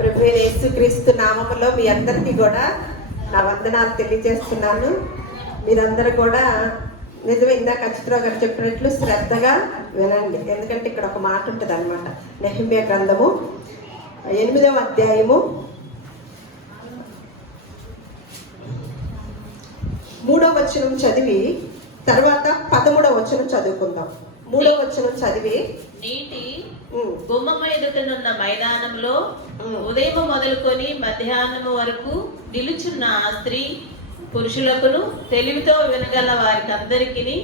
ప్రభువైన యేసుక్రీస్తు నామములో మీ అందరికీ కూడా నా వందనాలు తెలియజేస్తున్నాను. మీరందరూ కూడా నిజమే ఇందాక అచ్యుతరావు గారు చెప్పినట్లు శ్రద్ధగా వినండి. ఎందుకంటే ఇక్కడ ఒక మాట ఉంటుంది అనమాట. నెహెమ్యా గ్రంథము 8వ అధ్యాయము 3వ వచనం చదివి తర్వాత 13వ వచనం చదువుకుందాం. 3వ వచనం చదివి, నీటి గుమ్మము ఎదుటనున్న మైదానంలో ఉదయం మొదలుకొని మధ్యాహ్నము వరకు నిలుచున్న ఆ స్త్రీ పురుషులకును తెలివితో వినగల వారికి అందరికి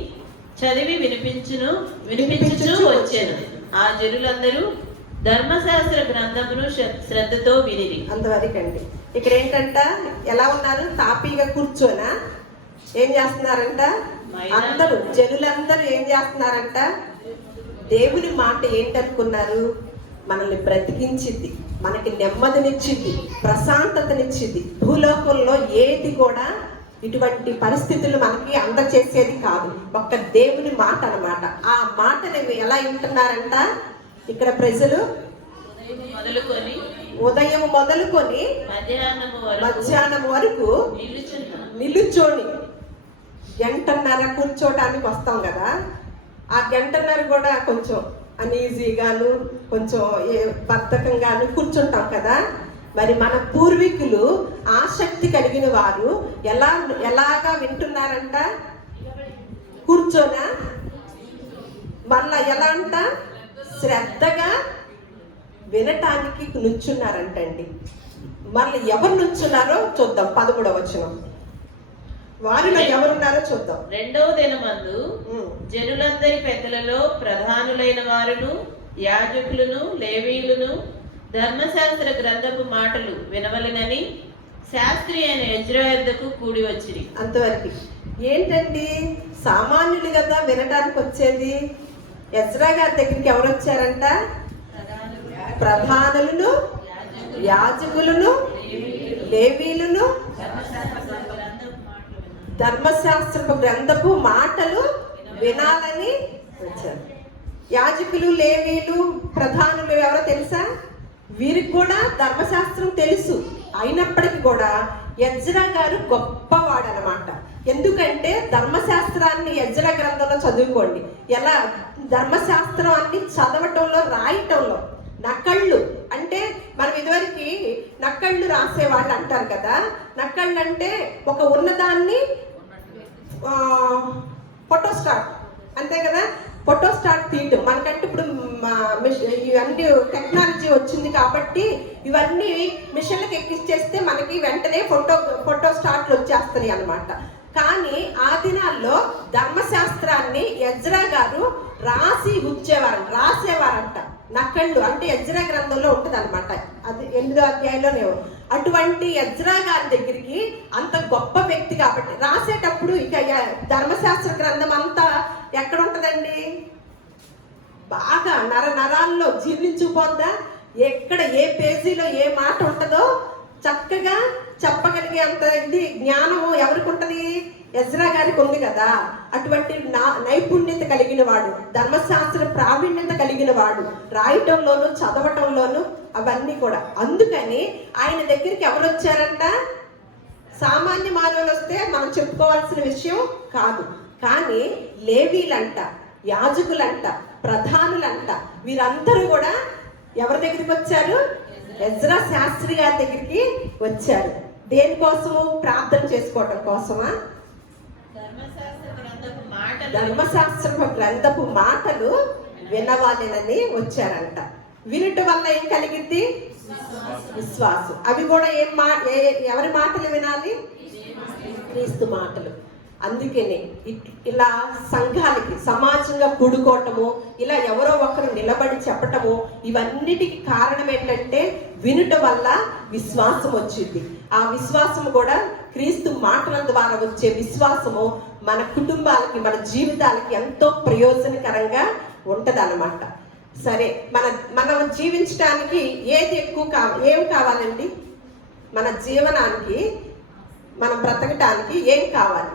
చదివి వినిపించుచు వచ్చాను. ఆ జనులందరూ ధర్మశాస్త్ర గ్రంథమును శ్రద్ధతో వినిరి. అంతవరకండి. ఇక్కడ ఏంటంట, ఎలా ఉన్నారు? తాపీగా కూర్చోనా ఏం చేస్తున్నారంట? అందరూ జనులందరూ ఏం చేస్తున్నారంట? దేవుని మాట ఏంటనుకున్నారు? మనల్ని బ్రతికించింది, మనకి నెమ్మదినిచ్చింది, ప్రశాంతతనిచ్చింది. భూలోకంలో ఏది కూడా ఇటువంటి పరిస్థితులు మనకి అందచేసేది కాదు. ఒక్క దేవుని మాట అన్నమాట. ఆ మాటని ఎలా వింటున్నారంట ఇక్కడ ప్రజలు? ఉదయం మొదలుకొని మధ్యాహ్నం వరకు నిలుచోని. గంటన్నర కూర్చోటానికి వస్తాం కదా, ఆ గంటన్నర కూడా కొంచెం అనీజీగాను కొంచెం బద్ధకంగాను కూర్చుంటాం కదా. మరి మన పూర్వీకులు ఆసక్తి కలిగిన వారు ఎలాగా వింటున్నారంట? కూర్చోనా? మళ్ళా ఎలా అంట? శ్రద్ధగా వినటానికి నుంచున్నారంటండి. మళ్ళీ ఎవరు నుంచున్నారో చూద్దాం. 13వ వచనం. వారిలో ఎవరున్నారో చూద్దాం. 2వ దినమందు జనులందరి పెద్దలలో ప్రధానులైన వారును యాజకులను లేవీయులను ధర్మశాస్త్ర గ్రంథపు మాటలు వినవలెనని శాస్త్రి అయిన ఎజ్రా యొద్దకు కూడి వచ్చిరి. అంతవరకు ఏంటండి, సామాన్యులు కదా వినటానికి వచ్చేది. ఎజ్రా గారి దగ్గరికి ఎవరు వచ్చారంట? ప్రధానులను యాజకులను లేవీయులను ధర్మశాస్త్రపు గ్రంథపు మాటలు వినాలని వచ్చారు. యాజకులు లేవీయులు ప్రధానులు ఎవరో తెలుసా? వీరికి కూడా ధర్మశాస్త్రం తెలుసు. అయినప్పటికీ కూడా ఎజ్రా గారు గొప్పవాడు అనమాట. ఎందుకంటే ధర్మశాస్త్రాన్ని ఎజ్రా గ్రంథంలో చదువుకోండి. ఎలా ధర్మశాస్త్రాన్ని చదవటంలో రాయటంలో నకళ్ళు అంటే మనం ఇదివరకు నకళ్ళు రాసేవాళ్ళు అంటారు కదా. నకళ్ళు అంటే ఒక ఉన్నదాన్ని ఫోటోస్టాట్ అంతే కదా, ఫోటోస్టాట్ తీయటం. మనకంటే ఇప్పుడు ఇవన్నీ టెక్నాలజీ వచ్చింది కాబట్టి ఇవన్నీ మిషన్లకు ఎక్కిచ్చేస్తే మనకి వెంటనే ఫోటోస్టాట్లు వచ్చేస్తాయి అనమాట. కానీ ఆ దినాల్లో ధర్మశాస్త్రాన్ని ఎజ్రా గారు రాసేవారంట. నకళ్ళు అంటే ఎజ్రా గ్రంథంలో ఉంటుంది అనమాట. అది 8వ అధ్యాయంలోనే. అటువంటి ఎజ్రా గారి దగ్గరికి అంత గొప్ప వ్యక్తి కాబట్టి రాసేటప్పుడు ఇక ధర్మశాస్త్ర గ్రంథం అంతా ఎక్కడ ఉంటుందండి? బాగా నరాల్లో జీర్ణించుకుపోద్దా? ఎక్కడ ఏ పేజీలో ఏ మాట ఉంటుందో చక్కగా చెప్పగలిగే అంత ఇది జ్ఞానము ఎవరికి ఉంటుంది? ఎజ్రా గారికి ఉంది కదా. అటువంటి నైపుణ్యత కలిగిన వాడు, ధర్మశాస్త్ర ప్రావీణ్యత కలిగిన వాడు, రాయటంలోను చదవటంలోను అవన్నీ కూడా. అందుకని ఆయన దగ్గరికి ఎవరు వచ్చారంట? సామాన్య మానవులు వస్తే మనం చెప్పుకోవాల్సిన విషయం కాదు. కానీ లేవీలంట, యాజకులంట, ప్రధానులంట, వీరందరూ కూడా ఎవరి దగ్గరికి వచ్చారు? ఎజ్రా శాస్త్రి గారి దగ్గరికి వచ్చారు. దేనికోసము? ప్రార్థన చేసుకోవటం కోసమా? ధర్మశాస్త్రపు గ్రంథపు మాటలు వినవాలని వచ్చారంట. వినటం వల్ల ఏం కలిగింది? విశ్వాసం. అవి కూడా ఎవరి మాటలు వినాలి? క్రీస్తు మాటలు. అందుకనే ఇలా సంఘాలకి సమాజంగా కూడుకోవటము, ఇలా ఎవరో ఒకరు నిలబడి చెప్పటము, ఇవన్నిటికి కారణం ఏంటంటే వినుట వల్ల విశ్వాసం వచ్చింది. ఆ విశ్వాసము కూడా క్రీస్తు మాటల ద్వారా వచ్చే విశ్వాసము మన కుటుంబాలకి, మన జీవితాలకి ఎంతో ప్రయోజనకరంగా ఉంటది అన్నమాట. సరే, మనం జీవించడానికి ఏది ఏం కావాలండి? మన జీవనానికి, మనం బ్రతకటానికి ఏం కావాలి?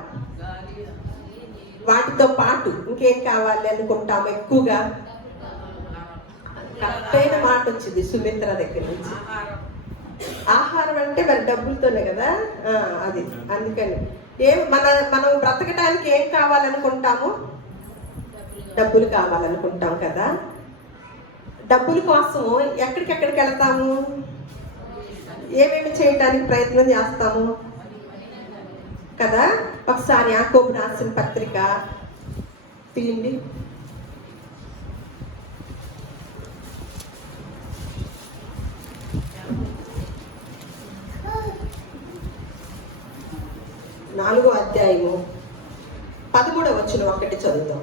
వాటితో పాటు ఇంకేం కావాలి అనుకుంటాము ఎక్కువగా? కరెక్టైన మాట వచ్చింది సుమిత్ర దగ్గర నుంచి. మరి డబ్బులతోనే కదా. అది అందుకని మనం బ్రతకడానికి ఏం కావాలనుకుంటాము? డబ్బులు కావాలనుకుంటాం కదా. డబ్బుల కోసం ఎక్కడికెక్కడికి వెళ్తాము? ఏమేమి చేయడానికి ప్రయత్నం చేస్తాము కదా. ఒకసారి యాకోబు రాసిన పత్రిక తీయండి. నాలుగో అధ్యాయము 13వ వచనం ఒకటి చదువుతాం.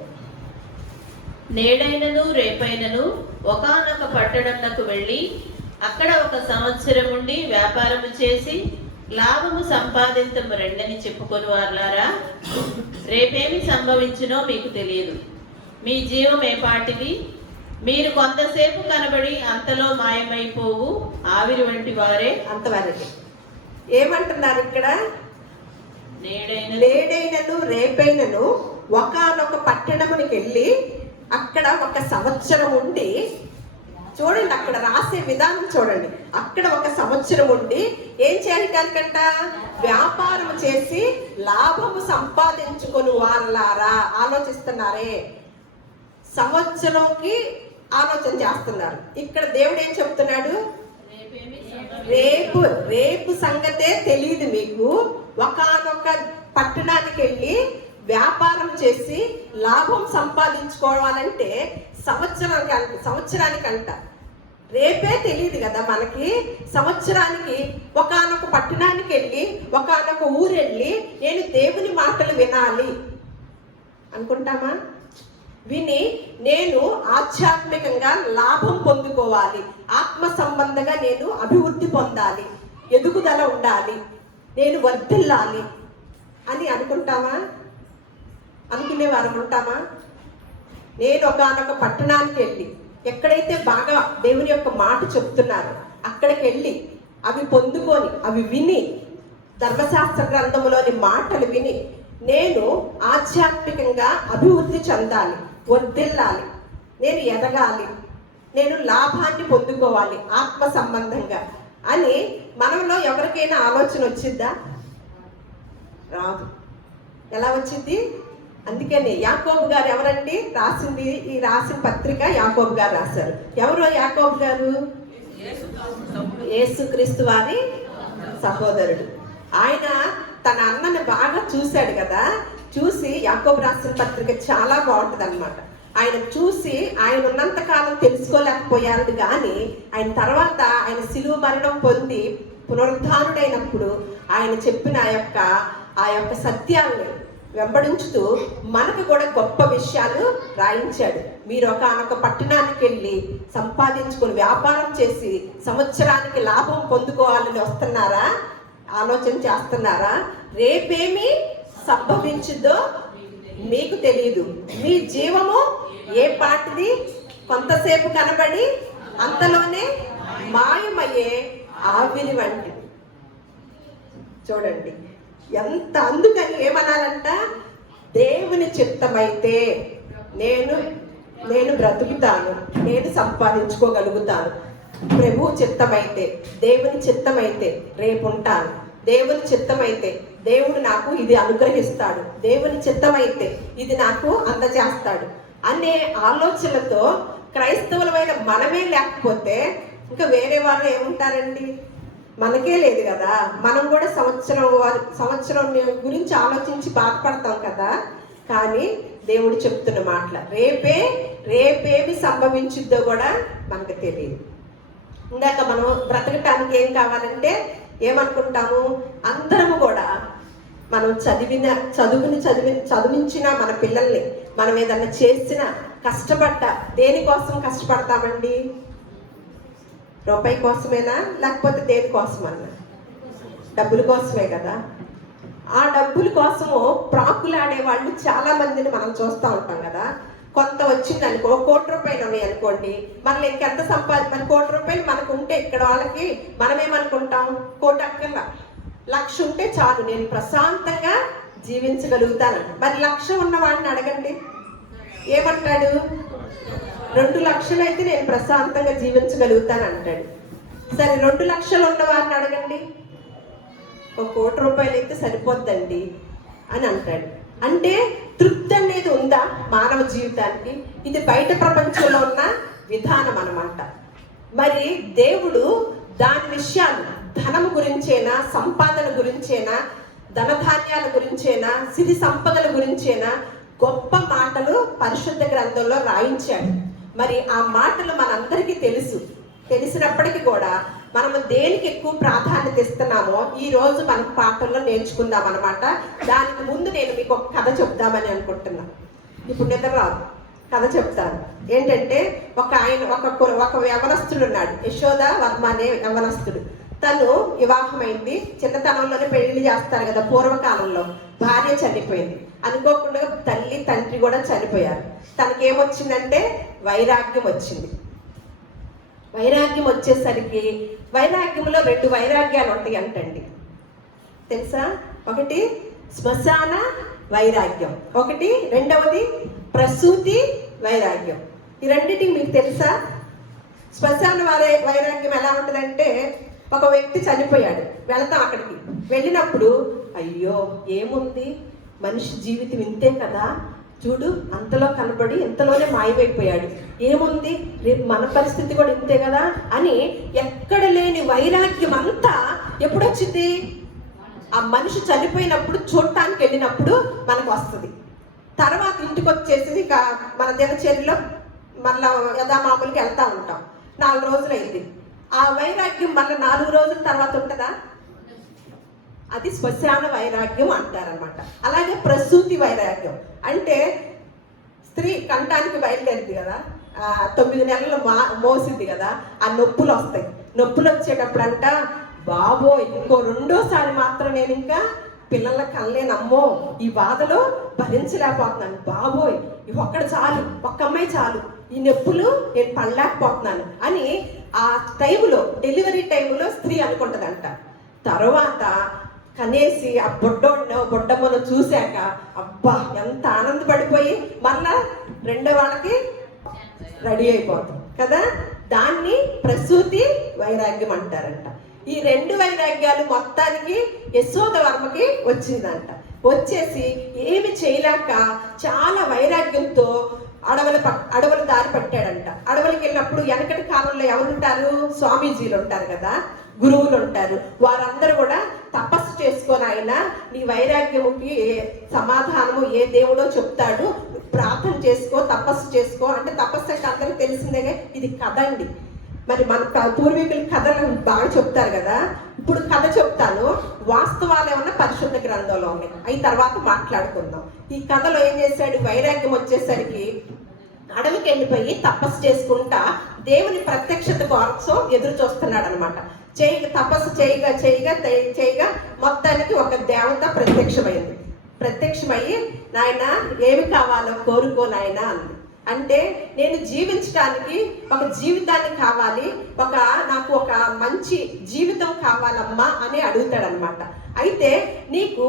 నేడైనను రేపైనను ఒకానొక పట్టణంకు వెళ్ళి అక్కడ 1 సంవత్సరం ఉండి వ్యాపారము చేసి లాభము సంపాదించము రెండని చెప్పుకొని వారులారా, రేపేమి సంభవించునో మీకు తెలియదు. మీ జీవం ఏపాటిది? మీరు కొంతసేపు కనబడి అంతలో మాయమైపోవు ఆవిరి వంటి వారే. అంతవరకు ఏమంటున్నారు ఇక్కడ? నేడైనను రేపైనను ఒకానొక పట్టణమునికి వెళ్ళి అక్కడ 1 సంవత్సరం ఉండి, చూడండి అక్కడ రాసే విధానం చూడండి. అక్కడ 1 సంవత్సరం ఉండి ఏం చేయడానికంట? వ్యాపారం చేసి లాభము సంపాదించుకొని వారలారా. ఆలోచిస్తున్నారే, సంవత్సరంకి ఆలోచన చేస్తున్నారు. ఇక్కడ దేవుడు ఏం చెప్తున్నాడు? రేపు సంగతే తెలియదు మీకు. ఒకానొక పట్టణానికి వెళ్ళి వ్యాపారం చేసి లాభం సంపాదించుకోవాలంటే సంవత్సరానికంట. రేపే తెలియదు కదా మనకి. సంవత్సరానికి ఒకానొక పట్టణానికి వెళ్ళి ఒకానొక ఊరు వెళ్ళి నేను దేవుని మాటలు వినాలి అనుకుంటామా? విని నేను ఆధ్యాత్మికంగా లాభం పొందుకోవాలి, ఆత్మ సంబంధంగా నేను అభివృద్ధి పొందాలి, ఎదుగుదల ఉండాలి, నేను వర్ధిల్లాలి అని అనుకుంటామా? అనుకునేవారు ఉంటామా? నేను ఒకానొక పట్టణానికి వెళ్ళి ఎక్కడైతే బాగా దేవుని యొక్క మాట చెప్తున్నారు అక్కడికి వెళ్ళి అవి పొందుకొని అవి విని ధర్మశాస్త్ర గ్రంథంలోని మాటలు విని నేను ఆధ్యాత్మికంగా అభివృద్ధి చెందాలి, వర్ధిల్లాలి, నేను ఎదగాలి, నేను లాభాన్ని పొందుకోవాలి ఆత్మ సంబంధంగా అని మనలో ఎవరికైనా ఆలోచన వచ్చిద్దా? రాదు. ఎలా వచ్చింది? అందుకని యాకోబు గారు ఎవరండి రాసింది? ఈ రాసిన పత్రిక యాకోబు గారు రాశారు. ఎవరు యాకోబు గారు? యేసుక్రీస్తు వారి సహోదరుడు. ఆయన తన అన్నని బాగా చూశాడు కదా. చూసి యాకోబు రాసిన పత్రిక చాలా బాగుంటుంది అనమాట. ఆయన చూసి ఆయన ఉన్నంత కాలం తెలుసుకోలేకపోయాడు, కానీ ఆయన తర్వాత ఆయన శిలువ మరణం పొంది పునరుద్ధానుడైనప్పుడు ఆయన చెప్పిన ఆ యొక్క సత్యాన్ని వెంబడించుతూ మనకు కూడా గొప్ప విషయాలు రాయించాడు. మీరు ఒకానొక పట్టణానికి వెళ్ళి సంపాదించుకొని వ్యాపారం చేసి సంవత్సరానికి లాభం పొందుకోవాలని వస్తున్నారా? ఆలోచన చేస్తున్నారా? రేపేమి సంభవించుదో మీకు తెలియదు. మీ జీవము ఏ పాటిది? కొంతసేపు కనబడి అంతలోనే మాయమయ్యే ఆవిరి వంటిది. చూడండి ఎంత. అందుకని ఏమనాలంట? దేవుని చిత్తమైతే నేను బ్రతుకుతాను, నేను సంపాదించుకోగలుగుతాను. ప్రభు చిత్తమైతే, దేవుని చిత్తమైతే రేపు ఉంటాను, దేవుని చిత్తమైతే దేవుడు నాకు ఇది అనుగ్రహిస్తాడు, దేవుని చిత్తమైతే ఇది నాకు అందజేస్తాడు అనే ఆలోచనలతో క్రైస్తవులమైన మనమే లేకపోతే ఇంకా వేరే వాళ్ళు ఏముంటారండి? మనకే లేదు కదా. మనం కూడా సంవత్సరం గురించి ఆలోచించి బాధపడతాం కదా. కానీ దేవుడు చెప్తున్న మాటల రేపేమి సంభవించుద్దో కూడా మనకు తెలియదు. ఇందాక మనం బ్రతకటానికి ఏం కావాలంటే ఏమనుకుంటాము? అందరము కూడా మనం చదివించిన మన పిల్లల్ని మనం ఏదన్నా చేసిన కష్టపడ్డా దేనికోసం కష్టపడతామండి? రూపాయి కోసమేనా? లేకపోతే దేనికోసమన్నా? డబ్బుల కోసమే కదా. ఆ డబ్బుల కోసము ప్రాకులాడే వాళ్ళు చాలా మందిని మనం చూస్తూ ఉంటాం కదా. కొంత వచ్చింది అనుకో, 1 కోటి రూపాయలు ఉన్నాయి అనుకోండి, మనకి ఇంకెంత మన 1 కోటి రూపాయలు మనకు ఉంటే ఇక్కడ వాళ్ళకి మనమేమనుకుంటాం? 1 కోటి అక్కర్లా, 1,00,000 ఉంటే చాలు, నేను ప్రశాంతంగా జీవించగలుగుతాను. మరి 1,00,000 ఉన్న వాడిని అడగండి, ఏమంటాడు? 2 లక్షలు అయితే నేను ప్రశాంతంగా జీవించగలుగుతాను అంటాడు. సరే 2 లక్షలు ఉన్న వారిని అడగండి, ₹1,00,00,000 అయితే సరిపోద్దండి అని అంటాడు. అంటే తృప్తి అనేది ఉందా మానవ జీవితానికి? ఇది బయట ప్రపంచంలో ఉన్న విధానం అన్నమాట. మరి దేవుడు దాని విషయాలు, ధనము గురించేనా, సంపాదన గురించేనా, ధనధాన్యాల గురించేనా, సిరి సంపదల గురించేనా గొప్ప మాటలు పరిశుద్ధ గ్రంథంలో రాయించాడు. మరి ఆ మాటలు మనందరికీ తెలిసినప్పటికీ కూడా మనము దేనికి ఎక్కువ ప్రాధాన్యత ఇస్తున్నామో ఈ రోజు మన పాఠంలో నేర్చుకుందాం అన్నమాట. దానికి ముందు నేను మీకు ఒక కథ చెప్దామని అనుకుంటున్నాను. ఇప్పుడు నిద్ర రాదు, కథ చెప్తాను. ఏంటంటే ఒక యవనస్తుడు ఉన్నాడు, యశోద వర్మ అనే యవనస్తుడు. తను వివాహమైంది, చిన్నతనంలోనే పెళ్లి చేస్తారు కదా పూర్వకాలంలో. భార్య చనిపోయింది, అనుకోకుండా తల్లి తండ్రి కూడా చనిపోయారు. తనకేమొచ్చిందంటే వైరాగ్యం వచ్చింది. వైరాగ్యం వచ్చేసరికి వైరాగ్యంలో 2 వైరాగ్యాలు ఉంటాయి అంటండి, తెలుసా? ఒకటి శ్మశాన వైరాగ్యం, రెండవది ప్రసూతి వైరాగ్యం. ఈ రెండింటికి మీకు తెలుసా? శ్మశాన వైరాగ్యం ఎలా ఉంటుందంటే, ఒక వ్యక్తి చనిపోయాడు, వెళతాం అక్కడికి. వెళ్ళినప్పుడు అయ్యో ఏముంది, మనిషి జీవితం ఇంతే కదా, చూడు అంతలో కనబడి ఇంతలోనే మాయమైపోయాడు, ఏముంది రేపు మన పరిస్థితి కూడా ఇంతే కదా అని ఎక్కడ లేని వైరాగ్యం అంతా ఎప్పుడొచ్చింది? ఆ మనిషి చనిపోయినప్పుడు చూడటానికి వెళ్ళినప్పుడు మనకు వస్తుంది. తర్వాత ఇంటికి వచ్చేసి ఇక మన దినచర్యలో మళ్ళా యథామామూలుకి వెళ్తా ఉంటాం. 4 రోజులు అయింది, ఆ వైరాగ్యం మళ్ళీ 4 రోజుల తర్వాత ఉంటుందా? అది శ్మశాన వైరాగ్యం అంటారనమాట. అలాగే ప్రసూతి వైరాగ్యం అంటే స్త్రీ కంఠానికి బయలుదేరింది కదా, 9 నెలలు మోసింది కదా, ఆ నొప్పులు వస్తాయి. నొప్పులు వచ్చేటప్పుడు బాబో ఇంకో 2వ సారి మాత్రం నేను ఇంకా పిల్లల కనలేనమ్మో, ఈ బాధలో భరించలేకపోతున్నాను, బాబోయ్ ఒక్కడు చాలు, ఒక్క అమ్మాయి చాలు, ఈ నొప్పులు నేను పడలేకపోతున్నాను అని ఆ టైంలో, డెలివరీ టైంలో స్త్రీ అనుకుంటుందంట. తర్వాత కనేసి ఆ బొడ్డమ్మను చూశాక అబ్బా ఎంత ఆనందపడిపోయి మళ్ళా 2వ వాళ్ళకి రెడీ అయిపోతాం కదా, దాన్ని ప్రసూతి వైరాగ్యం అంటారంట. ఈ 2 వైరాగ్యాలు మొత్తానికి యశోద వర్మకి వచ్చిందంట. వచ్చేసి ఏమి చేయలేక చాలా వైరాగ్యంతో అడవుల దారి పట్టాడంట. అడవులకి వెళ్ళినప్పుడు వెనకటి కాలంలో ఎవరుంటారు? స్వామీజీలు ఉంటారు కదా, గురువులు ఉంటారు. వారందరూ కూడా తపస్సు చేసుకొని ఆయన నీ వైరాగ్యముకి సమాధానము ఏ దేవుడో చెప్తాడు, ప్రార్థన చేసుకో, తపస్సు చేసుకో అంటే. తపస్సు అంటే అందరికి తెలిసిందేగా, ఇది కథ అండి. మరి మన పూర్వీకుల కథలు బాగా చెప్తారు కదా. ఇప్పుడు కథ చెప్తాను, వాస్తవాలు ఏమన్నా పరిశుద్ధ గ్రంథంలో ఉన్నాయి, అవి తర్వాత మాట్లాడుకుందాం. ఈ కథలో ఏం చేశాడు? వైరాగ్యం వచ్చేసరికి అడవికి వెళ్ళిపోయి తపస్సు చేసుకుంటా దేవుని ప్రత్యక్షత కోసం ఎదురు చూస్తున్నాడు అనమాట. తపస్సు చేయగా మొత్తానికి ఒక దేవత ప్రత్యక్షమయ్యి నాయన ఏమి కావాలో కోరుకో నాయన అంది. అంటే నేను జీవించడానికి ఒక జీవితాన్ని కావాలి, నాకు ఒక మంచి జీవితం కావాలమ్మా అని అడుగుతాడనమాట. అయితే నీకు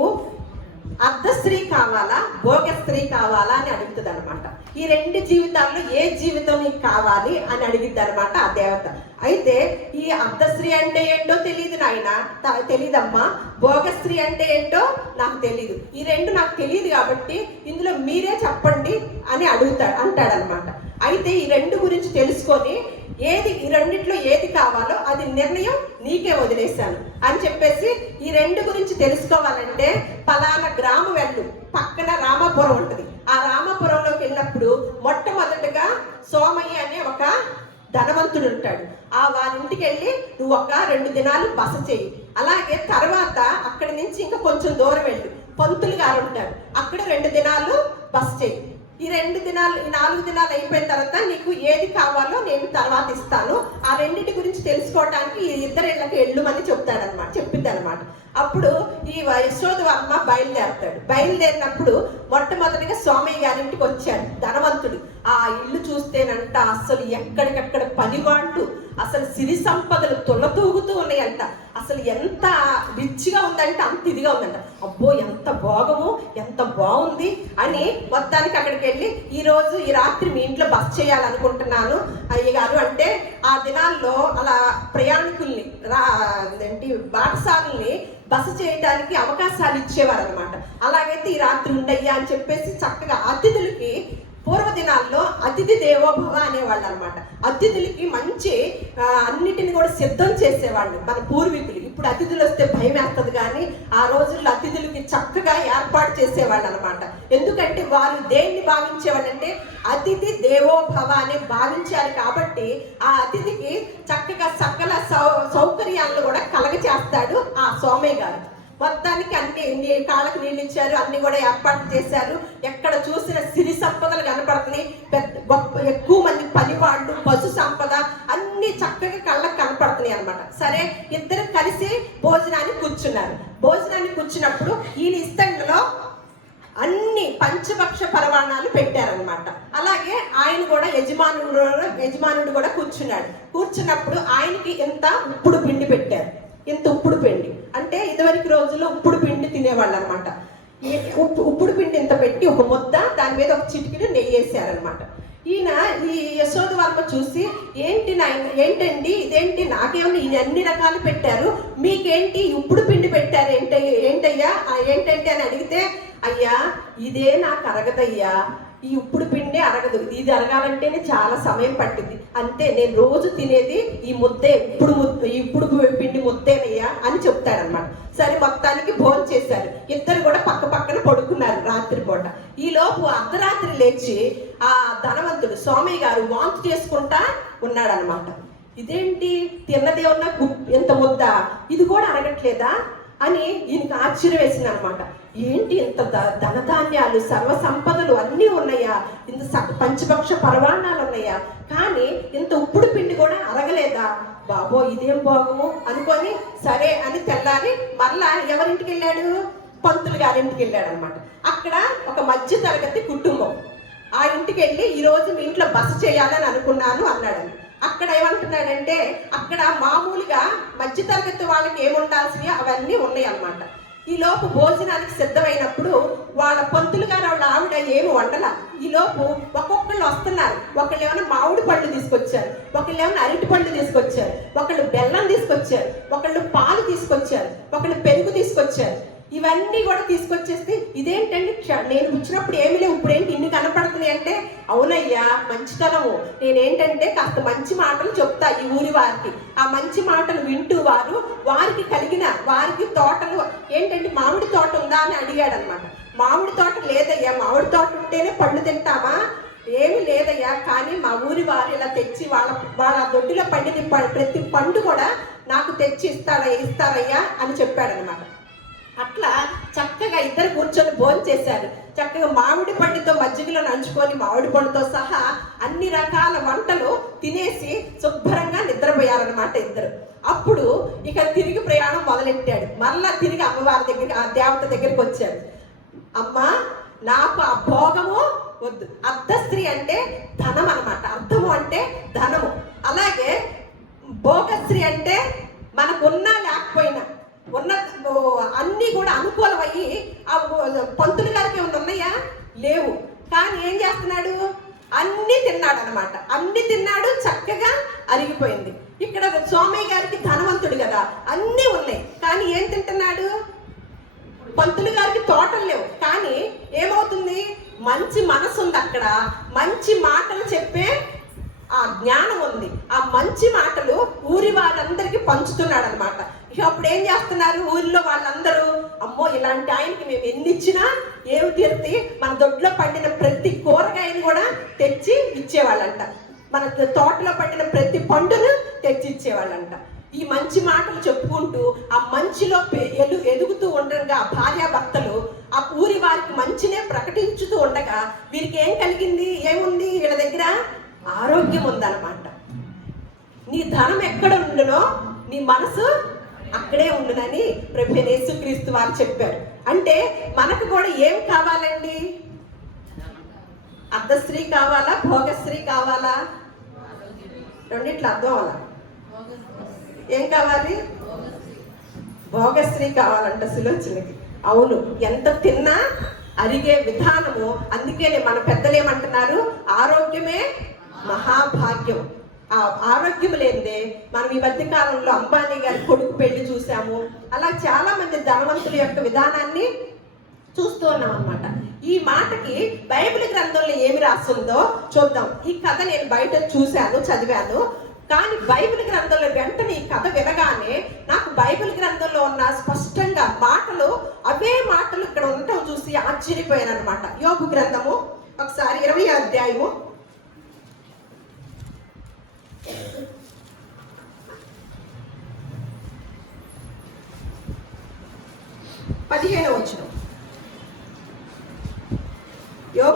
అర్ధస్త్రీ కావాలా, భోగ స్త్రీ కావాలా అని అడుగుతుంది అనమాట. ఈ 2 జీవితాల్లో ఏ జీవితం నీకు కావాలి అని అడిగిద్ది అనమాట ఆ దేవత. అయితే ఈ అర్ధస్త్రీ అంటే ఏంటో తెలియదు నాయన, తెలీదమ్మా. భోగస్త్రీ అంటే ఏంటో నాకు తెలీదు. ఈ 2 నాకు తెలియదు కాబట్టి ఇందులో మీరే చెప్పండి అని అంటాడనమాట. అయితే ఈ 2 గురించి తెలుసుకొని ఈ రెండిట్లో ఏది కావాలో అది నిర్ణయం నీకే వదిలేశాను అని చెప్పేసి, ఈ 2 గురించి తెలుసుకోవాలంటే పలానా గ్రామం వెళ్ళు, పక్కన రామాపురం ఉంటుంది. ఆ రామాపురంలోకి వెళ్ళినప్పుడు మొట్టమొదటిగా సోమయ్య అనే ఒక ధనవంతుడు ఉంటాడు. వారింటికి వెళ్ళి నువ్వు 1-2 దినాలు బస చెయ్యి. అలాగే తర్వాత అక్కడి నుంచి ఇంకా కొంచెం దూరం వెళ్ళు, పంతులు గారు ఉంటారు, అక్కడ 2 దినాలు బస చెయ్యి. ఈ 4 దినాలు అయిపోయిన తర్వాత నీకు ఏది కావాలో నేను తర్వాత ఇస్తాను. ఆ 2 గురించి తెలుసుకోవడానికి ఈ 2 ఇళ్ళకి వెళ్ళమని చెప్పిద్ది అనమాట. అప్పుడు ఈ యశోద వర్మ బయలుదేరినప్పుడు మొట్టమొదటిగా సోమయ్య గారింటికి వచ్చాడు ధనవంతుడు. ఆ ఇల్లు చూస్తేనంట అసలు ఎక్కడికక్కడ పనివాళ్ళు, అసలు సిరి సంపదలు తొలతూగుతూ ఉన్నాయంట. అసలు ఎంత రిచ్గా ఉందంటే అంత ఇదిగా ఉందంట. అబ్బో ఎంత భోగము, ఎంత బాగుంది అని మొత్తానికి అక్కడికి వెళ్ళి ఈ రాత్రి మీ ఇంట్లో బస చేయాలనుకుంటున్నాను అయ్యగారు అంటే, ఆ దినాల్లో అలా ప్రయాణికుల్ని బాటసారుల్ని బస చేయడానికి అవకాశాలు ఇచ్చేవారు అనమాట. అలాగైతే ఈ రాత్రి ఉండయ్యా అని చెప్పేసి చక్కగా అతిథులకి, పూర్వ దినాల్లో అతిథి దేవోభవ అనేవాళ్ళు అనమాట. అతిథులకి మంచి అన్నిటిని కూడా సిద్ధం చేసేవాళ్ళు మన పూర్వీకులు. ఇప్పుడు అతిథులు వస్తే భయం వేస్తుంది, కానీ ఆ రోజుల్లో అతిథులకి చక్కగా ఏర్పాటు చేసేవాళ్ళు అనమాట. ఎందుకంటే వారు దేన్ని భావించేవాళ్ళంటే అతిథి దేవోభవ అని భావించారు. కాబట్టి ఆ అతిథికి చక్కగా సకల సౌకర్యాలను కూడా కలగచేస్తాడు ఆ సోమయ్య గారు. మొత్తానికి అన్ని కాళ్ళకు నీళ్ళు ఇచ్చారు, అన్ని కూడా ఏర్పాటు చేశారు. ఎక్కడ చూసిన సిరి సంపదలు కనపడుతున్నాయి, ఎక్కువ మంది పనివాళ్ళు, పశు సంపద అన్ని చక్కగా కళ్ళకు కనపడుతున్నాయి అనమాట. సరే, ఇద్దరు కలిసి భోజనానికి కూర్చున్నారు. భోజనానికి కూర్చున్నప్పుడు ఈయన ఇస్తంలో అన్ని పంచభక్ష పరమాణాలు పెట్టారనమాట. అలాగే ఆయన కూడా యజమానుడు కూడా కూర్చున్నప్పుడు ఆయనకి ఇంత ఉప్పుడు పిండి పెట్టారు. ఇంత ఉప్పుడు పిండి అంటే ఇదివరకు రోజుల్లో ఉప్పుడు పిండి తినేవాళ్ళు అనమాట. ఉప్పుడు పిండి ఇంత పెట్టి ఒక ముద్ద, దాని మీద ఒక చిటికెడు నెయ్యి వేసారనమాట. ఈయన ఈ యశోద వర్మ చూసి, ఏంటండి ఇదేంటి, నాకేమన్నా ఈయన అన్ని రకాలు పెట్టారు, మీకేంటి ఉప్పుడు పిండి పెట్టారు ఏంటయ్యా ఏంటంటే అని అడిగితే, అయ్యా ఇదే నాకు అరగదయ్యా, ఈ ఉప్పుడు పిండి అరగదు, ఇది అరగాలంటేనే చాలా సమయం పట్టింది, అంతే నేను రోజు తినేది ఈ ముద్దే, ఇప్పుడు పిండి ముద్దేనయ్యా అని చెప్తాడనమాట. సరే, మొత్తానికి భోజనం చేశారు. ఇద్దరు కూడా పక్క పక్కన పడుకున్నారు రాత్రిపూట. ఈ లోపు అర్ధరాత్రి లేచి ఆ ధనవంతుడు సోమయ్య గారు వాంతి చేసుకుంటా ఉన్నాడనమాట. ఇదేంటి, తిన్నదే ఉన్న ఎంత ముద్ద, ఇది కూడా అరగట్లేదా అని ఈయనకి ఆశ్చర్యం వేసింది అనమాట. ఏంటి ఇంత ధనధాన్యాలు, సర్వ సంపదలు అన్నీ ఉన్నాయా, ఇంత పంచభక్ష పరమాణాలు ఉన్నాయా, కానీ ఇంత ఉప్పుడు పిండి కూడా అరగలేదా, బాబో ఇదేం బాగు అనుకొని సరే అని తెల్లారి మరలా ఎవరింటికి వెళ్ళాడు, పంతులు గారింటికి వెళ్ళాడు అనమాట. అక్కడ ఒక మధ్య తరగతి కుటుంబం, ఆ ఇంటికి వెళ్ళి ఈరోజు మీ ఇంట్లో బస చేయాలని అనుకున్నాను అన్నాడు. అక్కడ ఏమంటున్నాడంటే, అక్కడ మామూలుగా మధ్య తరగతి వాళ్ళకి ఏముండాల్సినవి అవన్నీ ఉన్నాయి అన్నమాట. ఈ లోపు భోజనానికి సిద్ధమైనప్పుడు వాళ్ళ పంతులు గారు వాళ్ళ ఆవిడ ఏమి వండల. ఈ లోపు ఒక్కొక్కళ్ళు వస్తున్నారు. ఒకళ్ళు ఏమైనా మామిడి పళ్ళు తీసుకొచ్చారు, ఒకళ్ళు ఏమైనా అరటి పళ్ళు తీసుకొచ్చారు, ఒకళ్ళు బెల్లం తీసుకొచ్చారు, ఒకళ్ళు పాలు తీసుకొచ్చారు, ఒకళ్ళు పెరుగు తీసుకొచ్చారు. ఇవన్నీ కూడా తీసుకొచ్చేస్తే, ఇదేంటండి నేను వచ్చినప్పుడు ఏమి లేవు, ఇప్పుడేంటి ఇన్ని కనపడుతున్నాయి అంటే, అవునయ్యా మంచితనము, నేనేంటంటే కాస్త మంచి మాటలు చెప్తా ఈ ఊరి వారికి, ఆ మంచి మాటలు వింటూ వారికి తోటలు ఏంటంటే మామిడి తోట ఉందా అని అడిగాడు అనమాట. మామిడి తోట లేదయ్యా, మామిడి తోట ఉంటేనే పళ్ళు తింటామా, ఏమి లేదయ్యా, కానీ మా ఊరి వారు ఇలా తెచ్చి వాళ్ళ దొడ్డిలో పండిన ప్రతి పండు కూడా నాకు తెచ్చి ఇస్తారయ్యా అని చెప్పాడనమాట. అట్లా చక్కగా ఇద్దరు కూర్చొని భోజనం చేశారు. చక్కగా మామిడి పండుతో మజ్జిగలో నంచుకొని మామిడి పండుతో సహా అన్ని రకాల వంటలు తినేసి శుభ్రంగా నిద్రపోయారనమాట ఇద్దరు. అప్పుడు ఇక తిరిగి ప్రయాణం మొదలెట్టాడు. మళ్ళా తిరిగి అమ్మవారి దగ్గర, ఆ దేవత దగ్గరికి వచ్చాడు. అమ్మా, నాకు ఆ భోగము వద్దు. అర్ధస్త్రీ అంటే ధనం అనమాట, అర్థము అంటే ధనము. అలాగే భోగశ్రీ అంటే మనకున్నా లేకపోయినా ఉన్న అన్నీ కూడా అనుకూలమయ్యి, ఆ పంతులు గారికి ఏమైనా ఉన్నాయా, లేవు. కానీ ఏం చేస్తున్నాడు, అన్నీ తిన్నాడు అనమాట. అన్ని తిన్నాడు, చక్కగా అరిగిపోయింది. ఇక్కడ సోమయ్య గారికి ధనవంతుడు కదా, అన్నీ ఉన్నాయి, కానీ ఏం తింటున్నాడు, పంతులు గారికి తోటలు లేవు, కానీ ఏమవుతుంది, మంచి మనసు ఉంది అక్కడ, మంచి మాటలు చెప్పే ఆ జ్ఞానం ఉంది. ఆ మంచి మాటలు ఊరి వాళ్ళందరికీ పంచుతున్నాడు అనమాట. ఇక అప్పుడు ఏం చేస్తున్నారు, ఊరిలో వాళ్ళందరూ, అమ్మో ఇలాంటి ఆయనకి మేము ఎన్ని ఇచ్చినా ఏమి తీరుతాయి, మన దొడ్లో పండిన ప్రతి కూరగాయని కూడా తెచ్చి ఇచ్చేవాళ్ళంట, మన తోటలో పండిన ప్రతి పండును తెచ్చి ఇచ్చేవాళ్ళంట. ఈ మంచి మాటలు చెప్పుకుంటూ ఆ మంచిలో ఎదుగుతూ ఉండగా భార్యాభర్తలు ఆ ఊరి వారికి మంచినే ప్రకటించుతూ ఉండగా వీరికి ఏం కలిగింది, ఏముంది, వీళ్ళ దగ్గర ఆరోగ్యం ఉందన్నమాట. నీ ధనం ఎక్కడ ఉండునో నీ మనసు అక్కడే ఉండునని ప్రభువైన యేసుక్రీస్తు వారు చెప్పారు. అంటే మనకు కూడా ఏం కావాలండి, అర్ధస్త్రీ కావాలా, భోగశ్రీ కావాలా, రెండిట్లో అర్థం అవ్వాలా, ఏం కావాలి, భోగశ్రీ కావాలంట సులోచనకి. అవును, ఎంత తిన్నా అరిగే విధానము. అందుకేనే మన పెద్దలు ఏమంటున్నారు, ఆరోగ్యమే మహాభాగ్యం. ఆ ఆరోగ్యం లేనిదే మనం ఈ మధ్య కాలంలో అంబానీ గారి కొడుకు పెళ్లి చూసాము. అలా చాలా మంది ధనవంతుల యొక్క విధానాన్ని చూస్తూ ఉన్నాం అన్నమాట. ఈ మాటకి బైబిల్ గ్రంథంలో ఏమి రాస్తుందో చూద్దాం. ఈ కథ నేను బయట చూశాను, చదివాను. కానీ బైబిల్ గ్రంథంలో వెంటనే ఈ కథ వినగానే నాకు బైబిల్ గ్రంథంలో ఉన్న స్పష్టంగా మాటలు, అవే మాటలు ఇక్కడ ఉండటం చూసి ఆశ్చర్యపోయాను అనమాట. యోబు గ్రంథము ఒకసారి 20వ అధ్యాయము 15వ వచనం.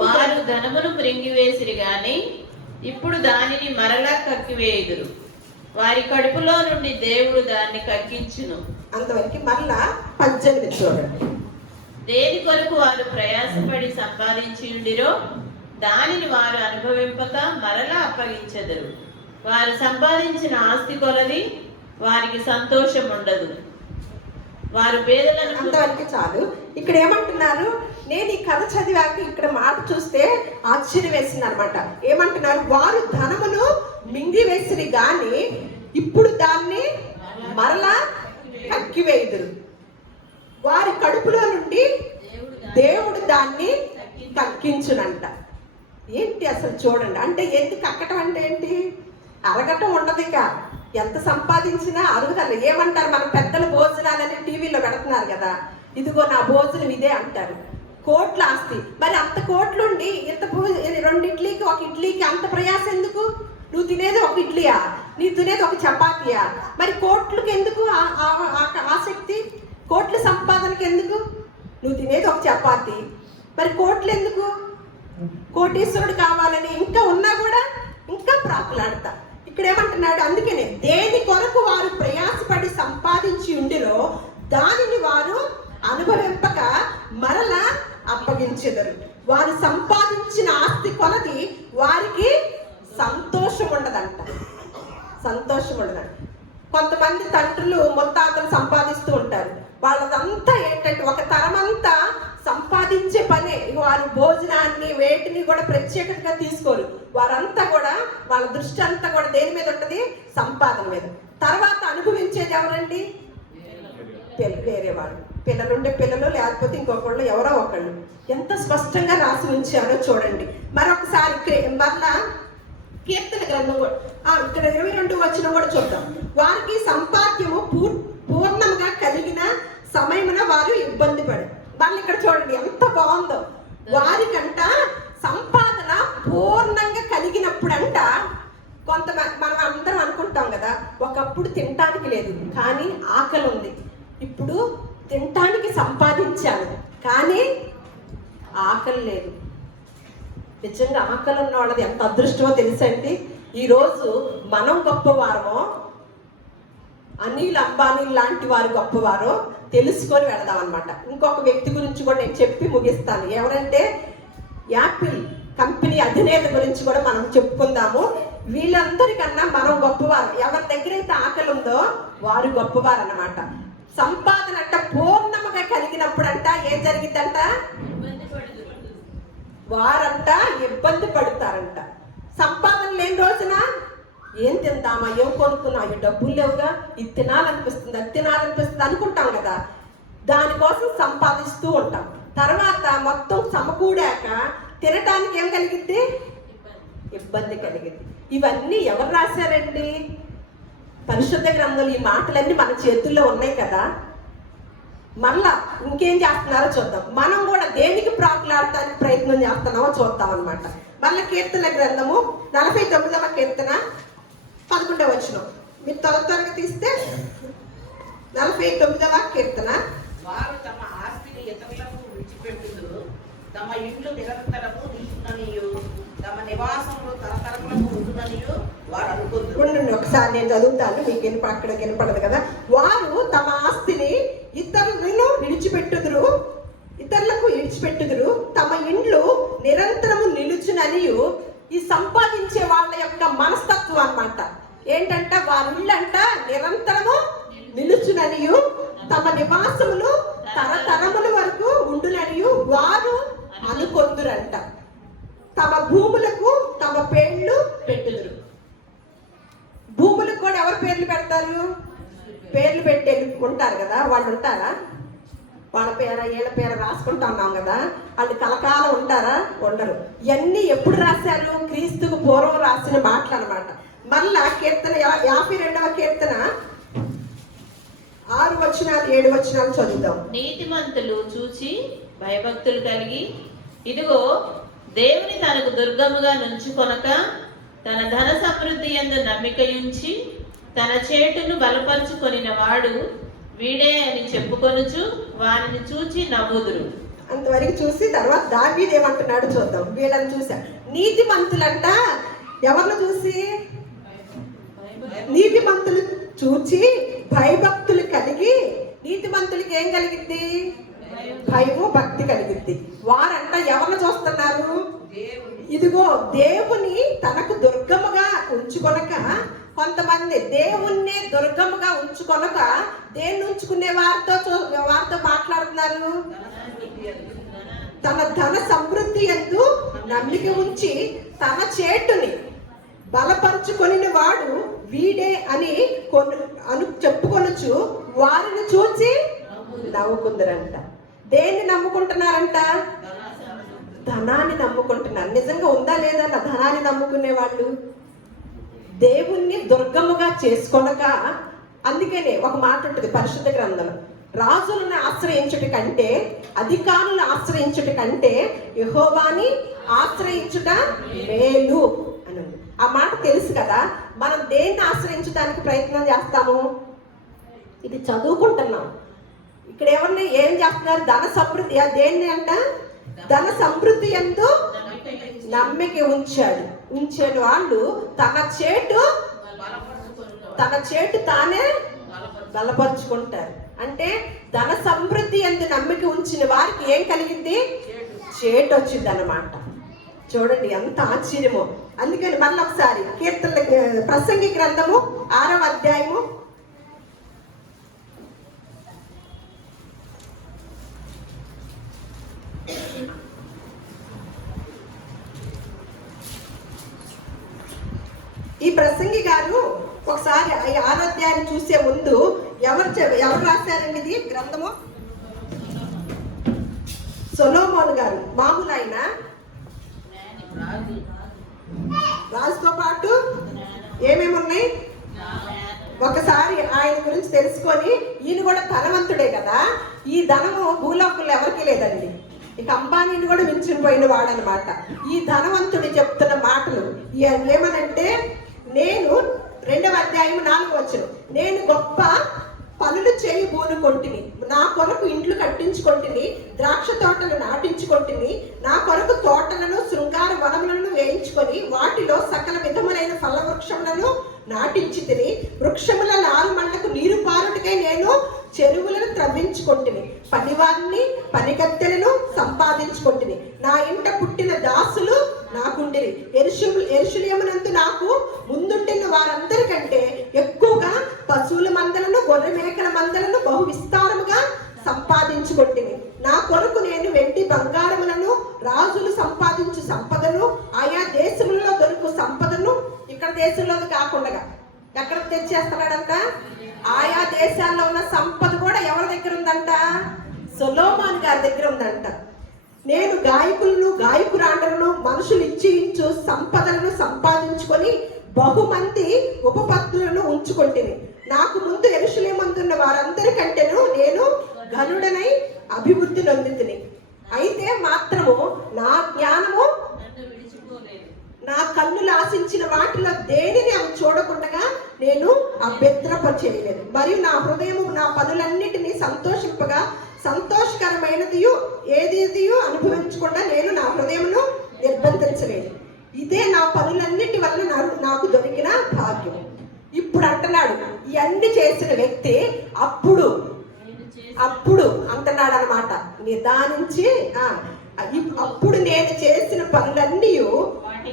వారు ధనమును మృంగివేసిరి గాని ఇప్పుడు దానిని మరలా కక్కివేయుదురు. వారి కడుపులో నుండి దేవుడు దాన్ని కక్కించును. అంతవరకు మరలా 18 చూడండి. దేని కొరకు వారు ప్రయాసపడి సంపాదించి ఉండిరో దానిని వారు అనుభవింపక మరలా అప్పగించెదరు. వారు సంపాదించిన ఆస్తి కొలది వారికి సంతోషం ఉండదు. వారు పేదలను. అంతవరకు చాలు. ఇక్కడ ఏమంటున్నారు, నేను ఈ కథ చదివాక ఇక్కడ మాట చూస్తే ఆశ్చర్యం వేసింది అనమాట. ఏమంటున్నారు, వారు ధనమును మింగివేసిరి గాని ఇప్పుడు దాన్ని మరలా కక్కివేయుదురు. వారి కడుపులో నుండి దేవుడు దాన్ని కక్కించునంట. ఏంటి అసలు చూడండి. అంటే ఏంటి కక్కటం అంటే ఏంటి? అరగటం ఉండదు. ఇక ఎంత సంపాదించినా అరుగుదల. ఏమంటారు, మన పెద్దల భోజనాలని టీవీలో పెడుతున్నారు కదా, ఇదిగో నా భోజనం ఇదే అంటారు. కోట్ల ఆస్తి. మరి అంత కోట్లుండి ఇంత 2 ఇడ్లీకి 1 ఇడ్లీకి అంత ప్రయాసం ఎందుకు? నువ్వు తినేది 1 ఇడ్లీయా, నీవు తినేది 1 చపాతీయా? మరి కోట్లకి ఎందుకు ఆసక్తి? కోట్ల సంపాదనకి ఎందుకు? నువ్వు తినేది 1 చపాతీ, మరి కోట్లు ఎందుకు? కోటీశ్వరుడు కావాలని ఇంకా ఉన్నా కూడా ఇంకా ప్రాకులాడతా. ఇక్కడ ఏమంటున్నాడు, అందుకనే దేని కొరకు వారు ప్రయాసపడి సంపాదించి ఉండిరో దానిని వారు అనుభవింపక మరలా అప్పగించెదరు. వారు సంపాదించిన ఆస్తి కొలది వారికి సంతోషం ఉండదంట. సంతోషం ఉండదంట. కొంతమంది తండ్రులు ముత్తాతలు సంపాదిస్తూ ఉంటారు. వాళ్ళదంతా ఏంటంటే ఒక తరమంతా సంపాదించే పనే. వారు భోజనాన్ని వేటిని కూడా ప్రత్యేకంగా తీసుకోరు. వారంతా కూడా వాళ్ళ దృష్టి అంతా కూడా దేని మీద ఉంటుంది? సంపాదన మీద. తర్వాత అనుభవించేది ఎవరండి? వేరేవాడు. పిల్లలుండే పిల్లలు, లేకపోతే ఇంకొకళ్ళు, ఎవరో ఒకళ్ళు. ఎంత స్పష్టంగా రాసి ఉంచారో చూడండి. మరొకసారి మరలా కీర్తన గ్రంథం కూడా ఇక్కడ 22వ వచనం కూడా చూద్దాం. వారికి సంపాద్యము పూర్ణంగా కలిగిన సమయమున వారు ఇబ్బంది పడి. వాళ్ళు ఇక్కడ చూడండి ఎంత బాగుందో. వారికంట సంపాదన పూర్ణంగా కలిగినప్పుడంట మనం అందరం అనుకుంటాం కదా, ఒకప్పుడు తినటానికి లేదు కానీ ఆకలి ఉంది, ఇప్పుడు తినటానికి సంపాదించాను కానీ ఆకలి లేదు. నిజంగా ఆకలి ఉన్న వాళ్ళది ఎంత అదృష్టమో తెలుసండి. ఈరోజు మనం గొప్పవారమో అనిల్ అంబానీ లాంటి వారు గొప్పవారో తెలుసుకొని వెళదాం అనమాట. ఇంకొక వ్యక్తి గురించి కూడా నేను చెప్పి ముగిస్తాను. ఎవరంటే యాపిల్ కంపెనీ అధినేత గురించి కూడా మనం చెప్పుకుందాము. వీళ్ళందరికన్నా మనం గొప్పవారు. ఎవరి దగ్గర అయితే ఆకలి ఉందో వారు గొప్పవారు అన్నమాట. సంపాదన అంట పూర్ణముగా కలిగినప్పుడంట ఏం జరిగిద్దంట? వారంట ఇబ్బంది పడతారంట. సంపాదన లేని రోజున ఏం తిందామా, ఏం కొనుక్కున్నా, డబ్బులు లేవుగా, ఇది తినాలనిపిస్తుంది, అది తినాలనిపిస్తుంది అనుకుంటాం కదా. దానికోసం సంపాదిస్తూ ఉంటాం. తర్వాత మొత్తం సమకూడాక తినటానికి ఏం కలిగిద్ది? ఇబ్బంది కలిగింది. ఇవన్నీ ఎవరు రాశారండి? పరిశుద్ధ గ్రంథంలో ఈ మాటలన్నీ మన చేతుల్లో ఉన్నాయి కదా. మళ్ళా ఇంకేం చేస్తున్నారో చూద్దాం. మనం కూడా దేనికి ప్రాకులాడటానికి ప్రయత్నం చేస్తున్నామో చూద్దాం అనమాట. మళ్ళీ కీర్తన గ్రంథము 49వ కీర్తన 11వ వచనం. మీరు త్వరగా తీస్తే 49వ కీర్తన. వారు తమ ఆస్తిని ఇతరులకు విడిచిపెట్టుదురు, తమ ఇండ్లు నిరంతరము నిలుచుననియు, తమ నివాసములు తరతరములకు ఉండుననియు వారు అనుకుంటున్నారు. ఒకసారి నేను చదువుతాను, మీకు అక్కడ వినపడదు కదా. వారు తమ ఆస్తిని ఇతరులకు విడిచిపెట్టుదురు, తమ ఇండ్లు నిరంతరము నిలుచుననియు. ఈ సంపాదించే వాళ్ళ యొక్క మనస్తత్వం అన్నమాట. ఏంటంట? వారి ఇళ్ళంట నిరంతరము నిలుచుననియు, తమ నివాసములు తరతరముల వరకు ఉండుననియు వారు అనుకొందురంట. తమ భూములకు తమ పేర్లు పెట్టుదురు. భూములకు కూడా ఎవరు పేర్లు పెడతారు? పేర్లు పెట్టి ఉంటారు కదా, వాళ్ళు ఉంటారా? వాళ్ళ పేర ఏళ్ళ పేర రాసుకుంటా ఉన్నాం కదా, వాళ్ళు కలకాలం ఉంటారా? ఉండరు. ఇవన్నీ ఎప్పుడు రాశారు? క్రీస్తుకు పూర్వం రాసిన మాటలు అనమాట. మళ్ళా కీర్తన 52వ కీర్తన 6 వచనాలు 7 వచనాలు చదువుదాం. నీతిమంతులు చూచి భయభక్తులు కలిగి, ఇదిగో దేవుని తనకు దుర్గముగా నుంచుకొనక తన ధన సమృద్ధి యందు నమ్మికయుంచి తన చేటును బలపరుచుకొనిన వాడు వీడే అని చెప్పుకొనుచు వారిని చూచి నవ్వుదురు. అంతవరకు చూసి తర్వాత దావీదు ఏమంటున్నాడు చూద్దాం. వీళ్ళని చూసా. నీతిమంతులంట ఎవరిని చూసి? నీతిమంతులు చూచి భయభక్తులు కలిగి. నీతిమంతులకి ఏం కలిగింది? భయము భక్తి కలిగింది. వారంట ఎవరిని చూస్తున్నారు? ఇదిగో దేవుని తనకు దుర్గముగా ఉంచుకొనక, కొంతమంది దేవుణ్ణి దుర్గముగా ఉంచుకొనక దేన్ని ఉంచుకునే వారితో మాట్లాడుతున్నారు. తన ధన సమృద్ధి యందు నమ్మిక ఉంచి తన చేటుని బలపరుచుకొనిన వాడు వీడే అని చెప్పుకొనొచ్చు వారిని చూచి నవ్వుకుందరంట. దేన్ని నమ్ముకుంటున్నారంట? ధనాన్ని నమ్ముకుంటున్నారు. నిజంగా ఉందా లేదా ధనాన్ని నమ్ముకునే వాళ్ళు? దేవుణ్ణి దుర్గముగా చేసుకొనక. అందుకనే ఒక మాట ఉంటుంది పరిశుద్ధ గ్రంథంలో, రాజులను ఆశ్రయించుట కంటే అధికారులను ఆశ్రయించుట కంటే యెహోవాని ఆశ్రయించుట మేలు అని ఉంది. ఆ మాట తెలుసు కదా. మనం దేన్ని ఆశ్రయించడానికి ప్రయత్నం చేస్తాము? ఇది చదువుకుంటున్నాం. ఇక్కడ ఎవరిని ఏం చేస్తున్నారు? ధన సమృద్ధి. దేన్ని అంట? ధన సమృద్ధి యందు నమ్మిక ఉంచిన వాళ్ళు తన చేటు తానే బలపరుచుకుంటారు. అంటే ధన సమృద్ధి యందు నమ్మిక ఉంచిన వారికి ఏం కలిగింది? చేటు వచ్చింది అన్నమాట. చూడండి ఎంత ఆశ్చర్యమో. అందుకని మళ్ళీ ఒకసారి ప్రసంగి గ్రంథము 6వ అధ్యాయము 6వ అధ్యాయాన్ని చూసే ముందు ఎవరు రాశారండి ఇది గ్రంథము? సొలొమోను గారు. మామూలు ఆయన రాజుతో పాటు ఏమేమి ఉన్నాయి ఒకసారి ఆయన గురించి తెలుసుకొని, ఈయన కూడా ధనవంతుడే కదా. ఈ ధనము భూలోకంలో ఎవరికి లేదండి. ఇక అంబానీని కూడా మించిపోయిన వాడనమాట. ఈ ధనవంతుడు చెప్తున్న మాటలు ఏమనంటే, నేను 2వ అధ్యాయం 4వ వచనం, నేను గొప్ప పనులు చేయి బూనుకొంటిని, నా కొరకు ఇండ్లు కట్టించుకొంటిని, ద్రాక్ష తోటలు నాటించుకొంటిని, నా కొరకు తోటలను శృంగార వనములను వేయించుకొని వాటిలో సకల విధములైన ఫల వృక్షములను నాటించి తిని, వృక్షముల నారుమళ్లకు నీరు పారుటకై నేను చెరువులను త్రవ్వించుకొంటిని, పనివారిని పనికత్తెలను సంపాదించుకొంటిని, నా ఇంట పుట్టిన దాసులు నాకుండిరి, యెరూషలేమునందు నాకు ముందుండిన వారందరికంటే ఎక్కువగా పశువుల మందలను గొర్రె మేకల మందలను బహు విస్తారముగా సంపాదించుకొంటిని, నా కొరకు నేను వెండి బంగారములను రాజులు సంపాదించు సంపదను ఆయా దేశములలో దొరుకు సంపదను, ఇక్కడ దేశంలోది కాకుండా ఎక్కడ తెచ్చేస్తున్నాడంట? ఆయా దేశాల్లో ఉన్న సంపద కూడా ఎవరి దగ్గర ఉందంట? సొలొమోను గారి దగ్గర ఉందంట. నేను గాయకులను గాయకురాండ్రను మనుషులు ఇచ్చించు సంపదలను సంపాదించుకొని బహుమంది ఉపపత్తులను ఉంచుకొంటిని, నాకు ముందు యెరూషలేమునందున్న వారందరికంటేను నేను ఘనుడనై అభివృద్ధి నొందితిని. అయితే మాత్రము నా జ్ఞానము నా కన్నులు ఆశించిన వాటిలో దేనిని అవి చూడకుండా నేను అభ్యంతరప చేయలేదు, మరియు నా హృదయము నా పనులన్నిటినీ సంతోషింపగా సంతోషకరమైనది ఏది అనుభవించకుండా నేను నా హృదయమును నిర్బంధించలేదు. ఇదే నా పనులన్నిటి వల్ల నాకు దొరికిన భాగ్యం. ఇప్పుడు అంటున్నాడు, ఇవన్నీ చేసిన వ్యక్తి అప్పుడు అంటున్నాడు అనమాట, నిదానించి అప్పుడు నేను చేసిన పనులన్నీ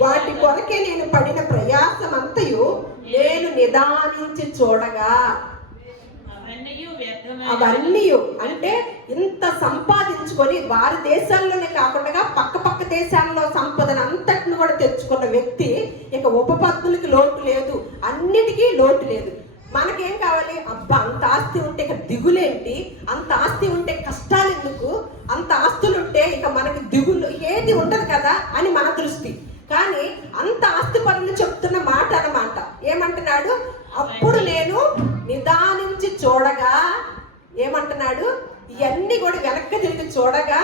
వాటి కొరకే నేను పడిన ప్రయాసమంతయు నేను నిదానించి చూడగా అవన్నీ వ్యర్థ అవన్నీ అంటే ఇంత సంపాదించుకొని వారి దేశాల్లోనే కాకుండా పక్క దేశాల్లో సంపదను అంతటిని కూడా తెచ్చుకున్న వ్యక్తి ఇక ఉపపత్తులకి లోటు లేదు, అన్నిటికీ లోటు లేదు. మనకేం కావాలి? అబ్బా అంత ఆస్తి ఉంటే ఇక దిగులేంటి, అంత ఆస్తి ఉంటే కష్టాలు ఎందుకు, అంత ఆస్తులు ఉంటే ఇక మనకి దిగులు ఏది ఉండదు కదా అని మన దృష్టి. కానీ అంత ఆస్తి పనులు చెప్తున్న మాట అన్నమాట. ఏమంటున్నాడు? అప్పుడు నేను నిదానించి చూడగా ఏమంటున్నాడు? ఇవన్నీ కూడా వెనక్కి తిరిగి చూడగా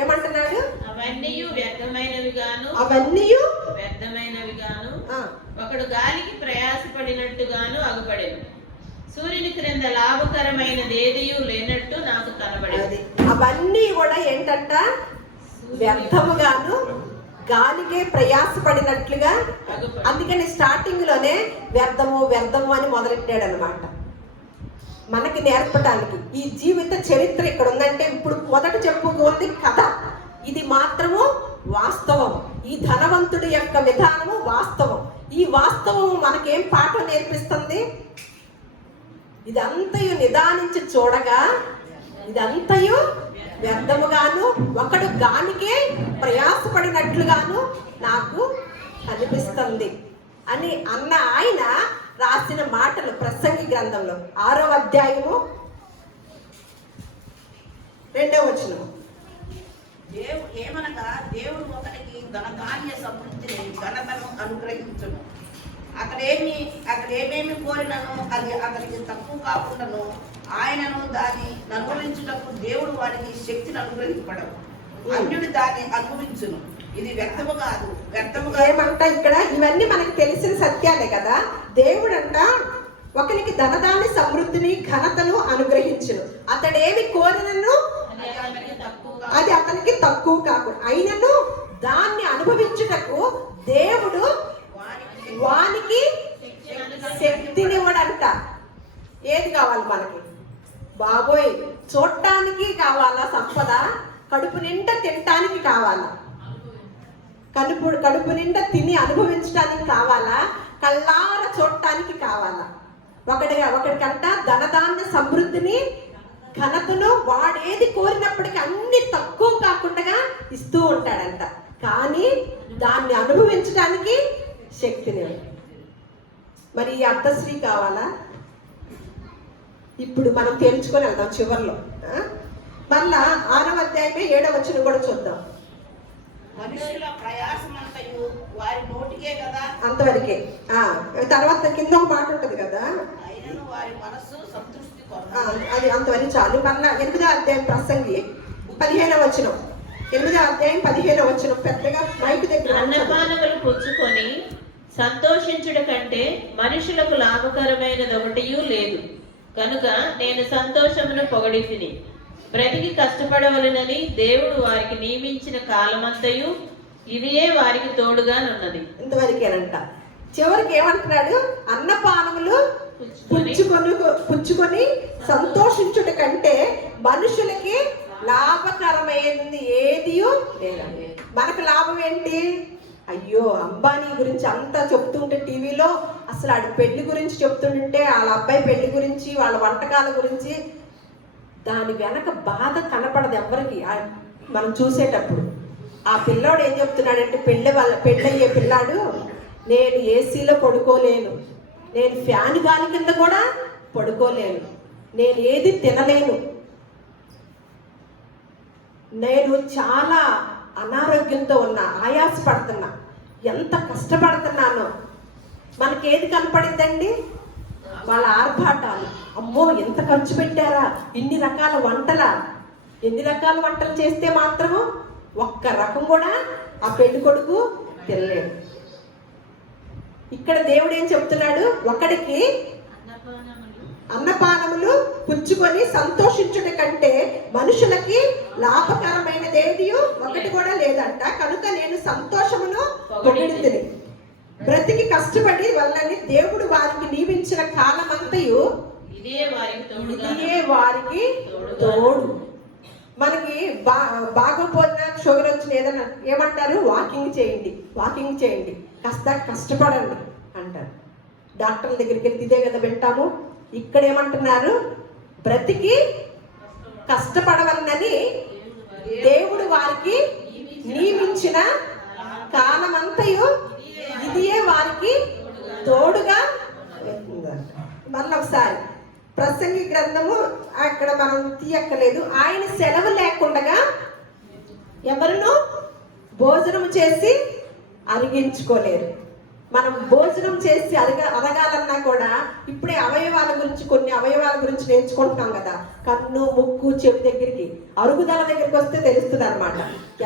ఏమంటున్నాడు? అవన్నీ వ్యర్థమైనవి గాను ఒకడు గాలికి ప్రయాసపడినట్టుగాను అగుపడెను. సూర్యుని క్రింద లాభకరమైనది ఏదియూ లేనట్టు నాకు కనబడేది. అవన్నీ కూడా ఏంటంట? వ్యర్థముగాను గాలికే ప్రయాసపడినట్లుగా. అందుకని స్టార్టింగ్ లోనే వ్యర్థము అని మొదలెట్టాడు అనమాట. మనకి నేర్పడానికి ఈ జీవిత చరిత్ర ఇక్కడ ఉందంటే ఇప్పుడు మొదట చెప్పుకోండి కథ, ఇది మాత్రము వాస్తవం. ఈ ధనవంతుడి యొక్క విధానము వాస్తవం. ఈ వాస్తవం మనకేం పాఠం నేర్పిస్తుంది? ఇదంతయు నిదానించి చూడగా ఇదంతయు వ్యర్థముగాను ఒకడు గానికే ప్రయాసపడినట్లుగాను నాకు అనిపిస్తుంది అని అన్న ఆయన రాసిన మాటలు ప్రసంగి గ్రంథంలో 6వ అధ్యాయము 2వ వచనం. ఏమనగా దేవుడు ఒకరికి ధనధాన్య సమృద్ధిని ఘనతను అనుగ్రహించును. అతడేమేమి కోరినను అది అతనికి తక్కువ కాకుండాను ఆయనను దాన్ని అనుభవించుటకు దేవుడు వారికి శక్తిని అనుగ్రహింపడం. అన్యుడు దాన్ని అనుభవించును. ఇది వ్యర్థము కాదు. ఏమంట ఇక్కడ? ఇవన్నీ మనకు తెలిసిన సత్యాలే కదా. దేవుడంట ఒకరికి ధనధాన్య సమృద్ధిని ఘనతను అనుగ్రహించును. అతడేమి కోరినను అది అతనికి తక్కువ కాకుండా అయినను దాన్ని అనుభవించుటకు దేవుడు వానికి శక్తినివ్వడంట. ఏది కావాలి మనకి? బాబోయ్, చూడటానికి కావాలా సంపద? కడుపు నిండా తినటానికి కావాలా? కడుపు నిండా తిని అనుభవించడానికి కావాలా? కళ్ళార చూడటానికి కావాలా? ఒకటికంట ధనధాన్య సమృద్ధిని ఘనతను వాడేది కోరినప్పటికీ అన్ని తక్కువ కాకుండా ఇస్తూ ఉంటాడంట. కానీ దాన్ని అనుభవించడానికి శక్తిని. మరి ఈ అర్థశ్రీ కావాలా? ఇప్పుడు మనం తేల్చుకొని వెళ్దాం చివరిలో. మళ్ళా 6వ అధ్యాయమే 7వ వచనం కూడా చూద్దాం. మనుషుల ప్రయాసమంతయు వారి నోటికే కదా. అంతవరకే. తర్వాత కింద ఒక మాట ఉంటది కదా, అయినను వారి మనస్సు సంతృప్తి అది అంతవరకు చాలు. మళ్ళా 8వ అధ్యాయం ప్రసంగి 15వ వచనం. 8వ అధ్యాయం 15వ వచనం పెద్దగా మైక్ దగ్గర. అన్నపానములు పుచ్చుకొని సంతోషించుట కంటే మనుషులకు లాభకరమైనది ఒకటియూ లేదు కనుక నేను సంతోషమును పొగడితిని. బ్రతికి కష్టపడవలనని దేవుడు వారికి నియమించిన కాలమంతయు ఇదియే వారికి తోడుగానున్నది. ఇంతవరకేనంట. చివరికి ఏమంటున్నాడు? అన్నపానములు పుచ్చుకొని సంతోషించుట కంటే మనుషులకి లాభకరమైనది ఏదియో లేదండి. మనకు లాభం ఏంటి? అయ్యో, అంబానీ గురించి అంతా చెప్తుంటే టీవీలో, అసలు ఆడి పెళ్లి గురించి చెప్తుంటే వాళ్ళ అబ్బాయి పెళ్లి గురించి, వాళ్ళ వంటకాల గురించి, దాని వెనక బాధ కనపడదు ఎవరికి మనం చూసేటప్పుడు. ఆ పిల్లాడు ఏం చెప్తున్నాడంటే, పెళ్ళయ్యే పిల్లాడు, నేను ఏసీలో పడుకోలేను, నేను ఫ్యాన్ గాలి కింద కూడా పడుకోలేను, నేను ఏది తినలేను, నేను చాలా అనారోగ్యంతో ఉన్నా, ఆయాసపడుతున్నా, ఎంత కష్టపడుతున్నానో. మనకేది కనపడిద్దండి? వాళ్ళ ఆర్భాటాలు. అమ్మో, ఎంత ఖర్చు పెట్టారా, ఎన్ని రకాల వంటలు చేస్తే మాత్రము ఒక్క రకం కూడా ఆ పెళ్లి కొడుకు తినలేడు. ఇక్కడ దేవుడు ఏం చెప్తున్నాడు? ఒకడికి అన్నపానములు పుచ్చుకొని సంతోషించుట కంటే మనుషులకి లాభకరమైనది ఏది ఒకటి కూడా లేదంట. కనుక నేను సంతోషమును పొగిడితిని. బ్రతికి కష్టపడి వల్లని దేవుడు వారికి నియమించిన కాలమంతయు ఇదే వారికి తోడు. మనకి బాగోపోయిన షుగర్ వచ్చిన ఏదన్నా ఏమంటారు? వాకింగ్ చేయండి, కాస్త కష్టపడండి అంటారు. డాక్టర్ల దగ్గరికి వెళ్తే ఇదే కదా వింటాము. ఇక్కడ ఏమంటున్నారు? బ్రతికి కష్టపడవలనని దేవుడు వారికి నియమించిన కాలమంతయు ఇదియే వారికి తోడుగా మళ్ళీ ఒకసారి ప్రసంగి గ్రంథము అక్కడ మనం తీయక్కలేదు. ఆయన సెలవు లేకుండా ఎవరును భోజనం చేసి అరిగించుకోలేరు. మనం భోజనం చేసి అరగాలన్నా కూడా ఇప్పుడే అవయవాల గురించి కొన్ని అవయవాల గురించి నేర్చుకుంటున్నాం కదా. కన్ను, ముక్కు, చెవి దగ్గరికి అరుగుదల దగ్గరికి వస్తే తెలుస్తుంది అనమాట.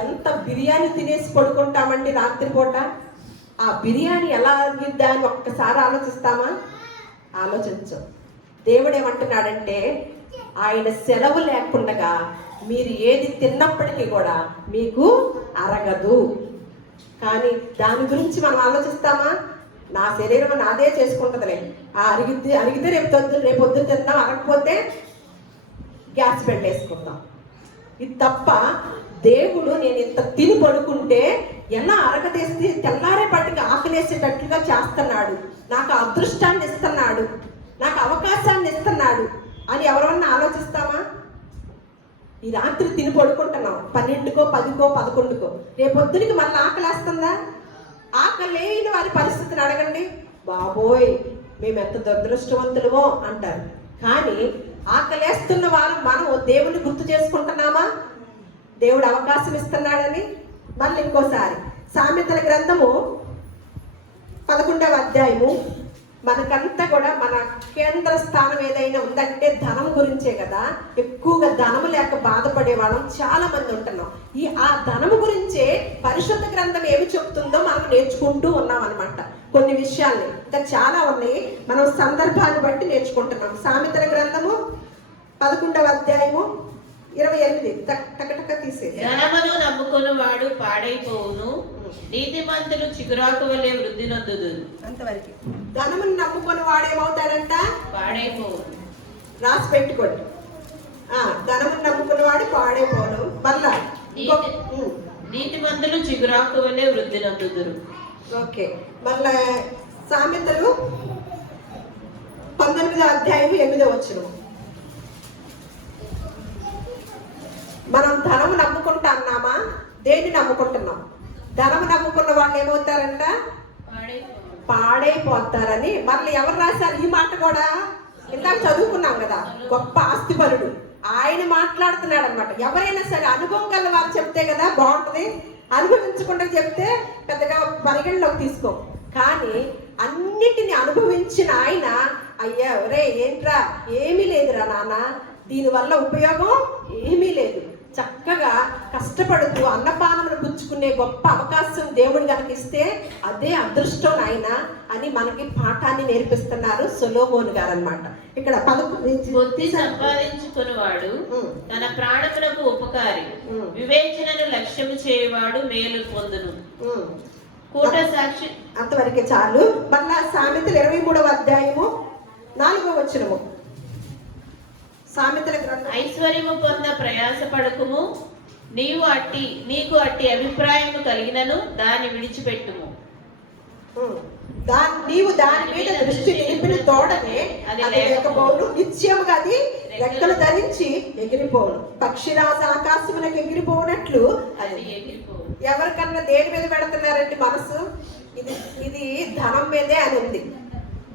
ఎంత బిర్యానీ తినేసి పడుకుంటామండి రాత్రిపూట. ఆ బిర్యానీ ఎలా అరిగిద్దా అని ఒక్కసారి ఆలోచిస్తామా? ఆలోచించం. దేవుడు ఏమంటున్నాడంటే ఆయన సెలవు లేకుండా మీరు ఏది తిన్నప్పటికీ కూడా మీకు అరగదు. కానీ దాని గురించి మనం ఆలోచిస్తామా? నా శరీరం నాదే చేసుకుంటుందిలే, అరిగితే రేపు పొద్దున తిందాం, అరగకపోతే గ్యాస్ పెట్టేసుకుందాం. ఇది తప్ప దేవుడు నేను ఇంత తిని పడుకుంటే ఎలా అరగతేసి తెల్లారే పట్టికి ఆకలేసేటట్లుగా చేస్తున్నాడు, నాకు అదృష్టాన్ని ఇస్తున్నాడు, నాకు అవకాశాన్ని ఇస్తున్నాడు అని ఎవరన్నా ఆలోచిస్తామా? ఈ రాత్రి తిని పడుకుంటున్నాం 12కో 10కో 11కో, రేపొద్దునికి మళ్ళీ ఆకలేస్తుందా? ఆకలేని వారి పరిస్థితిని అడగండి. బాబోయ్ మేము ఎంత దురదృష్టవంతులమో అంటారు. కానీ ఆకలేస్తున్న వారు మనం దేవుని గుర్తు చేసుకుంటున్నామా? దేవుడు అవకాశం ఇస్తున్నాడని. మళ్ళీ ఇంకోసారి సామెతల గ్రంథము 11వ అధ్యాయము. మనకంతా కూడా మన కేంద్ర స్థానం ఏదైనా ఉందంటే ధనం గురించే కదా. ఎక్కువగా ధనము లేక బాధపడే వాళ్ళం చాలా మంది ఉంటున్నాం. ఆ ధనము గురించే పరిశుద్ధ గ్రంథం ఏమి చెప్తుందో మనం నేర్చుకుంటూ ఉన్నాం అనమాట. కొన్ని విషయాల్ని ఇంకా చాలా ఉన్నాయి, మనం సందర్భాన్ని బట్టి నేర్చుకుంటున్నాం. సామెతల గ్రంథము 11వ అధ్యాయము 28 టక తీసేది. ధనమును నమ్ముకుని వాడు పాడైపోవును, నీతిమంతులు చిగురాకు వలె వృద్ధి నొందుదురు. అంతవరకు ధనమును నమ్ముకుని వాడు ఏమవుతాడంట? పాడైపోవును. రాసి పెట్టుకోండి. ధనమును నమ్ముకుని వాడు పాడైపోను. మళ్ళా నీతిమంతులు చిగురాకు వలె వృద్ధి నొందుదురు. ఓకే. మళ్ళా సామెతలు 19వ అధ్యాయం 8వ వచనం. మనం ధనము నమ్ముకుంటున్నామా? దేన్ని నమ్ముకుంటున్నాం? ధనము నమ్ముకున్న వాళ్ళు ఏమవుతారంట? పాడైపోతారని. మళ్ళీ ఎవరు రాశారు ఈ మాట? కూడా ఇందాక చదువుకున్నాం కదా, గొప్ప ఆస్తిపరుడు ఆయన మాట్లాడుతున్నాడు అనమాట. ఎవరైనా సరే అనుభవం గల వారు చెప్తే కదా బాగుంటుంది, అనుభవించకుండా చెప్తే పెద్దగా పరిగణలోకి తీసుకో. కానీ అన్నిటిని అనుభవించిన ఆయన అయ్యా ఒరే ఏంట్రా, ఏమీ లేదురా నాన్న, దీనివల్ల ఉపయోగం ఏమీ లేదు, చక్కగా కష్టపడుతూ అన్నపానమును పుచ్చుకునే గొప్ప అవకాశం దేవుడు కనుక ఇస్తే అదే అదృష్టం ఆయన అని మనకి పాఠాన్ని నేర్పిస్తున్నారు సొలొమోను గారు అన్నమాట. ఇక్కడ బుద్ధి సంపాదించుకునేవాడు తన ప్రాణములకు ఉపకారి, వివేచనను లక్ష్యము చేయవాడు మేలు పొందును. కూట సాక్షి. అంతవరకే చాలు. మళ్ళా సామెతలు 23వ అధ్యాయము 4వ వచనము. సామెతల గ్రంథం. ఐశ్వర్యము పొంద ప్రయాసపడకుము, నీకు అట్టి అభిప్రాయము కలిగినను దాన్ని విడిచిపెట్టుము. నీవు దాని మీద దృష్టి నిలిపిన తోడనే అది లేకపోవును, నిత్యముగా అది రెక్కలు ధరించి ఎగిరిపోవును. పక్షిరాజు ఆకాశమునకు ఎగిరిపోవునట్లు అది ఎగిరిపోవు. ఎవరికన్నా దేని మీద పెడుతున్నారండి మనసు? ఇది ధనం మీదే అని ఉంది.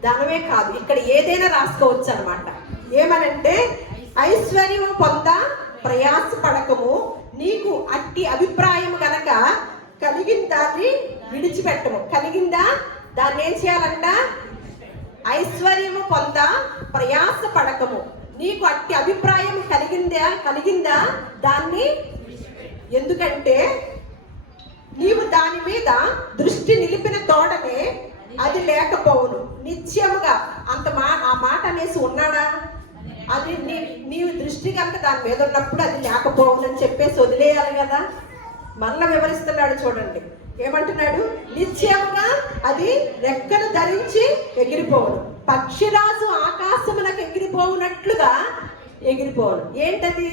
ధనమే కాదు, ఇక్కడ ఏదైనా రాసుకోవచ్చు అనమాట. ఏమనంటే ఐశ్వర్యము పొంద ప్రయాసపడకము, నీకు అట్టి అభిప్రాయము గనక కలిగిన దాన్ని విడిచిపెట్టము. కలిగిందా దాన్ని ఏం చేయాలంట? ఐశ్వర్యము పొంద ప్రయాసపడకము, నీకు అట్టి అభిప్రాయం కలిగిందా దాన్ని. ఎందుకంటే నీవు దాని మీద దృష్టి నిలిపిన తోడనే అది లేకపోవును, నిత్యముగా ఆ మాట అనేసి ఉన్నాడా? అది నీవు దృష్టి కనుక దాని మీద ఉన్నప్పుడు అది లేకపోవును అని చెప్పేసి వదిలేయాలి కదా. మళ్ళా వివరిస్తున్నాడు చూడండి, ఏమంటున్నాడు? నిత్యముగా అది రెక్కలు ధరించి ఎగిరిపోవును, పక్షిరాజు ఆకాశమునకు ఎగిరిపోవునట్లుగా ఎగిరిపోవును. ఏంటది?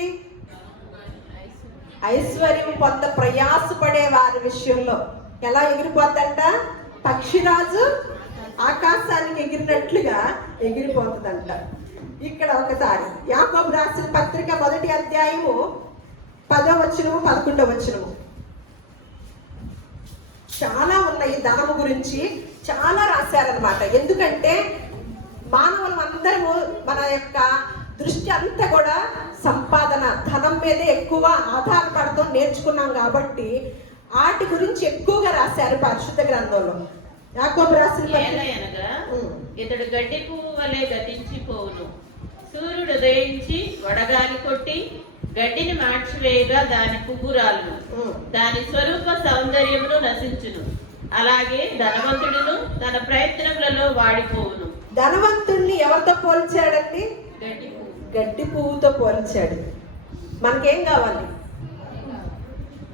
ఐశ్వర్యం పొంద ప్రయాసపడే వారి విషయంలో ఎలా ఎగిరిపోద్దంట? పక్షిరాజు ఆకాశానికి ఎగిరినట్లుగా ఎగిరిపోతుందంట. ఇక్కడ ఒకసారి యాకోబు రాసిన పత్రిక 1వ అధ్యాయము 10వ వచనము 11వ వచనము. చాలా ఉన్నాయి ధనము గురించి, చాలా రాశారనమాట. ఎందుకంటే మానవులు అందరము మన యొక్క దృష్టి అంతా కూడా సంపాదన, ధనం మీదే ఎక్కువ ఆధారపడతాం నేర్చుకున్నాం కాబట్టి వాటి గురించి ఎక్కువగా రాశారు పరిశుద్ధ గ్రంథంలో. యాకోబు రాసిన ఏలయనగా ఇతడు గడ్డి పువ్వు వలె గతించిపోవును, సూర్యుడు ఉదయించి వడగాలి కొట్టి గడ్డిని మార్చివేయగా దాని పువ్వు రాలును, దాని స్వరూప సౌందర్యమును నశించును. అలాగే ధనవంతుడును తన ప్రయత్నములలో వాడిపోవును. ధనవంతుడిని ఎవరితో పోల్చాడండి? గడ్డి పువ్వు. గడ్డి పువ్వుతో పోల్చాడు. మనకేం కావాలి?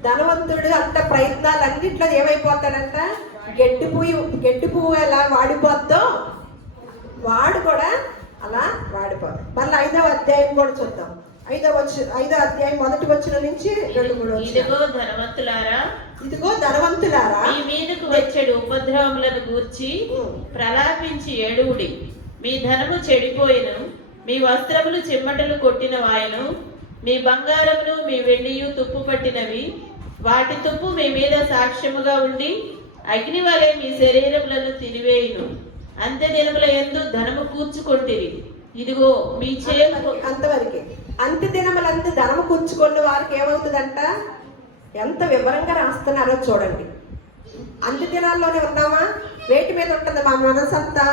ధనవంతుడు అంత ప్రయత్నాలు అన్నింటిలో ఏమైపోతాడంట? గడ్డి పువ్వు ఎలా వాడిపోద్దో వాడు కూడా అలా వాడిపోదు. మళ్ళీ 5వ అధ్యాయం కూడా చూద్దాం. 5వ అధ్యాయం 1వ వచనం నుంచి 2-3 ఇదిగో ధనవంతులారా, ఇదిగో ధనవంతులారా, మీ మీదకు వచ్చేడు ఉపద్రవములను గూర్చి ప్రలాపించి ఏడువుడి. మీ ధనము చెడిపోయిను, మీ వస్త్రములు చిమ్మటలు కొట్టిన వాయను, మీ బంగారమును మీ వెండియు తుప్పు పట్టినవి. వాటి తుప్పు మీ మీద సాక్ష్యముగా ఉండి అగ్ని వలె మీ శరీరములను తినివేయును. అంత్య దినముల యందు ధనము కూర్చుకొంటిరి. ఇదిగో మీ చేతులు. అంతవరకే. అంత్య దినములందు ధనము కూర్చుకున్న వారికి ఏమవుతుందంట? ఎంత వివరంగా రాస్తున్నారో చూడండి. అంత్య దినాల్లోనే ఉన్నామా? వేటి మీద ఉంటుంది మా మనసంతా?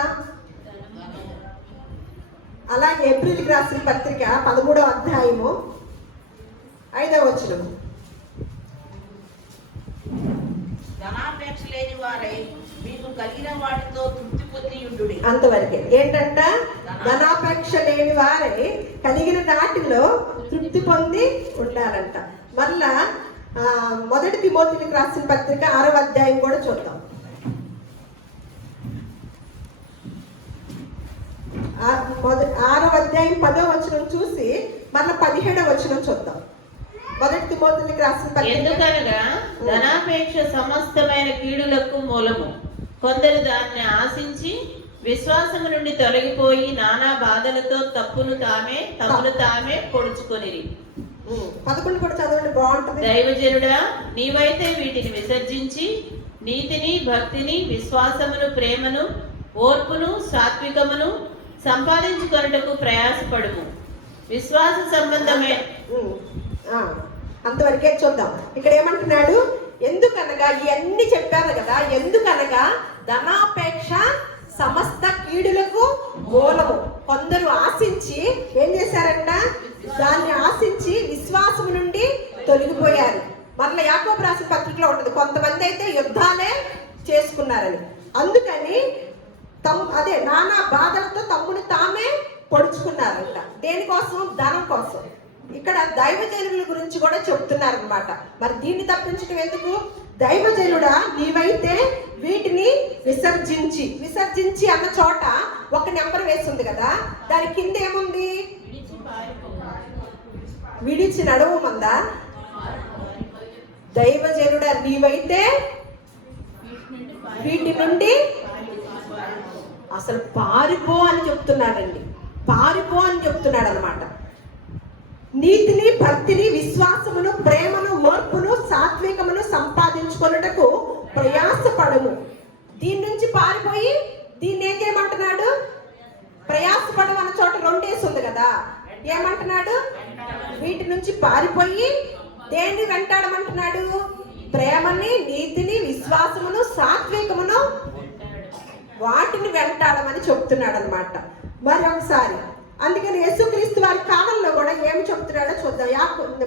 అలాగే ఏప్రిల్కి రాసిన పత్రిక 13వ అధ్యాయము 5వ వచనం. ధనాపేక్ష లేని వారై మీకు కలిగిన వాటితో తృప్తి పొంది ఉండుడి. అంతవరకే. ఏంటంట? ధనాపేక్ష లేని వారై కలిగిన వాటిలో తృప్తి పొంది ఉండాలంట. మళ్ళా 1 తిమోతికి రాసిన పత్రిక 6వ అధ్యాయం కూడా చూద్దాం. 6వ అధ్యాయం 10వ వచనం చూసి మళ్ళీ 17వ వచనం చూద్దాం. 1 తిమోతికి రాసిన పత్రిక. ఎందుకనగా ధనాపేక్ష సమస్తమైన కీడులకు మూలము. కొందరు దాన్ని ఆశించి విశ్వాసము నుండి తొలగిపోయి నానా బాధలతో తప్పులు తామే పొడుచుకొనిరి. 11 కూడా చదవండి, బాగుంటుంది. దైవజనుడా, నీవైతే వీటిని విసర్జించి నీతిని, భక్తిని, విశ్వాసమును, ప్రేమను, ఓర్పును, సాత్వికమును సంపాదించుకొనుటకు ప్రయాసపడుము. విశ్వాస సంబంధమే. అంతవరకే చూద్దాం. ఇక్కడ ఏమంటున్నాడు? ఎందుకనగా ఇవన్నీ చెప్పారు కదా. ఎందుకనగా ధనాపేక్ష సమస్త కీడులకు మూలము. కొందరు ఆశించి ఏం చేశారంట? దాన్ని ఆశించి విశ్వాసం నుండి తొలగిపోయారు. మరలా యాకోబు రాసిన పత్రికలో ఉంటుంది, కొంతమంది అయితే యుద్ధాలే చేసుకున్నారని. అందుకని అదే నానా బాధలతో తమ్ముని తామే పొడుచుకున్నారంట. దేనికోసం? ధనం కోసం. ఇక్కడ దైవజనుల గురించి కూడా చెప్తున్నారు అనమాట. మరి దీన్ని తప్పించడం ఎందుకు? దైవజనుడా, నీవైతే వీటిని విసర్జించి అన్న చోట ఒక నెంబర్ వేసింది కదా, దాని కింద ఏముంది? విడిచి నడవమందా? దైవజనుడా, నీవైతే వీటి నుండి అసలు పారిపో అని చెప్తున్నాడండి. పారిపో అని చెప్తున్నాడు అనమాట. నీతిని, భక్తిని, విశ్వాసమును, ప్రేమను, ఓర్పును, సాత్వికమును సంపాదించుకొనుటకు ప్రయాసపడము. దీని నుంచి పారిపోయి దీన్ని ఏం చేయమంటున్నాడు? ప్రయాసపడము అన్న చోట 2 వేసి ఉంది కదా. ఏమంటున్నాడు? వీటి నుంచి పారిపోయి దేన్ని వెంటాడమంటున్నాడు? ప్రేమని, నీతిని, విశ్వాసమును, సాత్వికమును వాటిని వెంటాడమని చెప్తున్నాడు అనమాట. మరి ఒకసారి అందుకని యేసుక్రీస్తు వారి కాలంలో కూడా ఏమి చెప్తున్నాడో చూద్దాం.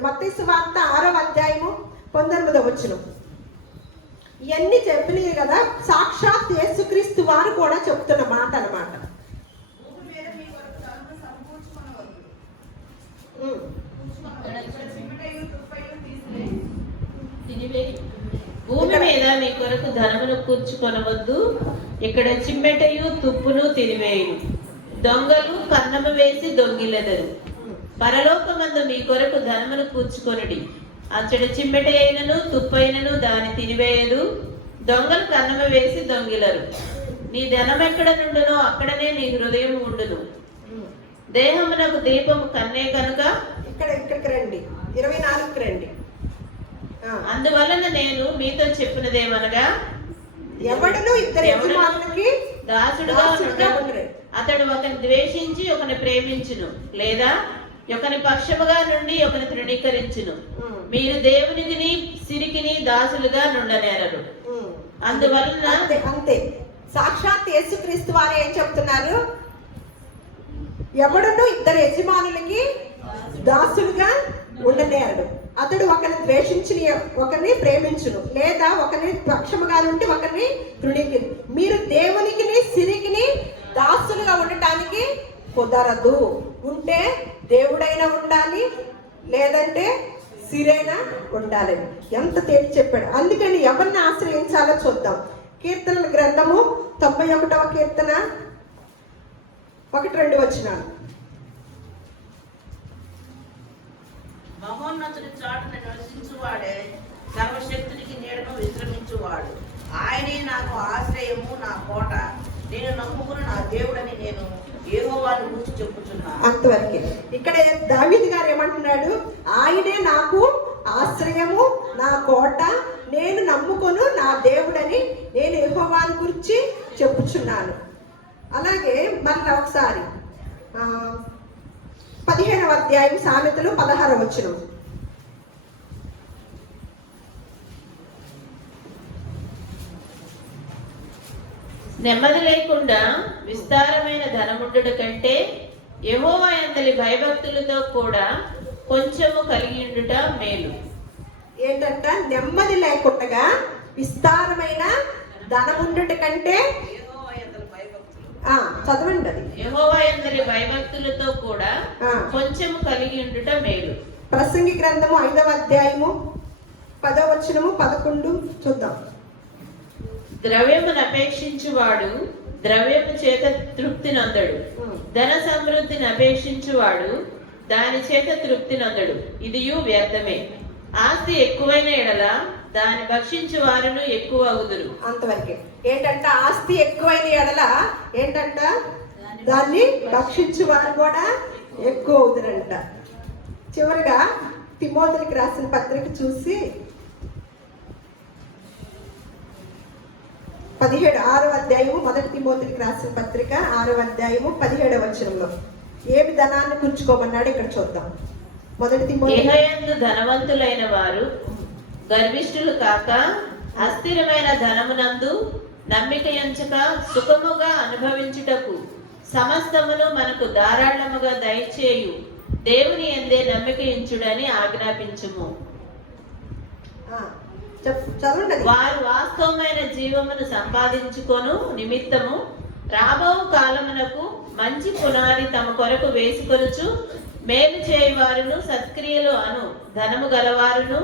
మత్తయి సువార్త 6వ అధ్యాయము 19వ వచనం. ఇవన్నీ చెప్పినవి కదా, సాక్షాత్ యేసుక్రీస్తు వారు కూడా చెప్తున్న మాట అనమాట. భూమి మీద మీ కొరకు ధనమును కూర్చుకొనవద్దు. ఇక్కడ చిమ్మెటయు తుప్పును తినివేయు, దొంగలు కన్నము వేసి దొంగిలెదరు. పరలోకమందు మీ కొరకు ధనమును కూర్చుకొనుడి. అచ్చట చిమ్మెట అయినను తుప్పైనను దాని తినివేయదు, దొంగలు కన్నము వేసి దొంగిలరు. నీ ధనం ఎక్కడ నుండునో అక్కడనే నీ హృదయం ఉండును. దేహమునకు దీపము కన్నే కనుక ఇక్కడికి రండి, 24కి రండి. అందువలన నేను మీతో చెప్పినదేమనగా, ఎవడును ఇద్దరు యజమానులకి దాసుడుగా ఉండడు. అతడు ఒకని ద్వేషించి ఒకని ప్రేమించును, లేదా ఒకని పక్షముగా నుండి ఒకని తృణీకరించును. మీరు దేవునికిని సిరికిని దాసులుగా నుండనేరరు. అందువలన అంతే సాక్షాత్ యేసుక్రీస్తు వారు ఏం చెప్తున్నారు? ఎవడును ఇద్దరు యజమానులకి దాసులుగా ఉండనేరడు. అతడు ఒకరిని ద్వేషించి ఒకరిని ప్రేమించును, లేదా ఒకరిని పక్షముగా నుండి ఒకరిని తృణీకి. మీరు దేవునికిని సిరికిని దాసులుగా ఉండటానికి కుదరదు. ఉంటే దేవుడైనా ఉండాలి, లేదంటే సిరైనా ఉండాలి. ఎంత తేల్చి చెప్పాడు. అందుకని ఎవరిని ఆశ్రయించాలో చూద్దాం. కీర్తనల గ్రంథము 91వ కీర్తన 1-2 వచనాలు. మహోన్నతుని చాటున నివసించువాడే సర్వశక్తునికి నీడను విశ్రమించువాడు. ఆయనే నాకు ఆశ్రయము, నా కోట, నేను నమ్ముకున్న నా దేవుడని నేను యెహోవాను గురించి చెప్పుచున్నాను. అంతవరకే. ఇక్కడ దావీదు గారు ఏమంటున్నాడు? ఆయనే నాకు ఆశ్రయము, నా కోట, నేను నమ్ముకొను నా దేవుడని నేను యెహోవాను గురించి చెప్పుచున్నాను. అలాగే మళ్ళీ ఒకసారి 15వ అధ్యాయం సామెతలు 16వ వచనం. నెమ్మది లేకుండా విస్తారమైన ధనముండుట కంటే యెహోవా యందలి భయభక్తులతో కూడా కొంచెము కలిగి ఉండుట మేలు. ఏంటంట? నెమ్మది లేకుండా విస్తారమైన ధనముండుట కంటే చదవండి అది. యెహోవా యందలి భయభక్తులతో కూడా కొంచెము కలిగి ఉండుట మేలు. ప్రసంగి గ్రంథము 5వ అధ్యాయము 10వ వచనము 11 చూద్దాం. ద్రవ్యమును అపేక్షించువాడు ద్రవ్యము చేత తృప్తి నొందడు, ధన సమృద్ధిని అపేక్షించువాడు దాని చేత తృప్తి నొందడు. ఇదియు వ్యర్థమే. ఆస్తి ఎక్కువైన ఎడల దాన్ని భక్షించు వారును ఎక్కువ అవుదురు. అంతవరకే. ఏంటంట? ఆస్తి ఎక్కువైన ఎడల ఏంటంట? దాన్ని భక్షించు వారు కూడా ఎక్కువ అవుదురంట. చివరిగా తిమోతికి రాసిన పత్రిక చూసి 6వ అధ్యాయము 1 తిమోతికి రాసిన పత్రిక 6వ అధ్యాయము 17వ వచనంలో ఏమి ధనాన్ని కూర్చుకోమన్నాడు ఇక్కడ చూద్దాం. 1 తిమోతి. ఇహయందు ధనవంతులైన వారు గర్విష్ఠులు కాక అస్థిరమైన ధనమునందు నమ్మిక ఎంచక సుఖముగా అనుభవించుటకు సమస్తమును మనకు ధారాళముగా దయచేయు దేవుని యందే నమ్మిక ఎంచుడని ఆజ్ఞాపించుము. వారు వాస్తవమైన జీవమును సంపాదించుకొను నిమిత్తము రాబో కాలమునకు మంచి పునాది తమ కొరకు వేసుకొనుచు మేలు చేయవారును సత్క్రియలు అను ధనము గలవారును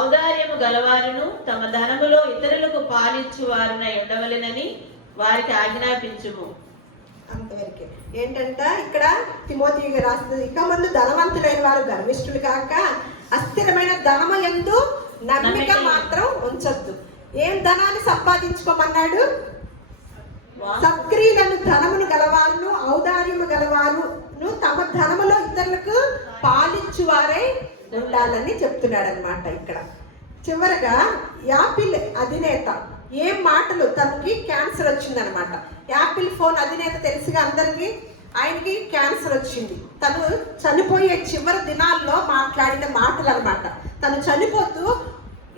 ఔదార్యము గలవారును తమ ధనములో ఇతరులకు పాలిచ్చు వారునై ఉండవలెనని వారికి ఆజ్ఞాపించుము. అంతవరకే. ఏంటంట? ఇక్కడ తిమోతికి రాస్తుంది, ఇక ముందు ధనవంతులైన వారు గర్విష్ఠులు కాక అస్థిరమైన ధనము యందు నమ్మిక మాత్రం ఉంచొద్దు. ఏం ధనాన్ని సంపాదించుకోమన్నాడు? సత్క్రియలను ధనమును గలవారును ఔదార్యము గలవారును తమ ధనములో ఇతరులకు పాలించువారై ఉండాలని చెప్తున్నాడు అనమాట. ఇక్కడ చివరగా యాపిల్ అధినేత ఏం మాటలు, తనకి క్యాన్సర్ వచ్చిందనమాట. యాపిల్ ఫోన్ అధినేత తెలుసుగా అందరికి. ఆయనకి క్యాన్సర్ వచ్చింది. తను చనిపోయే చివరి దినాల్లో మాట్లాడిన మాటలు అనమాట. తను చనిపోతూ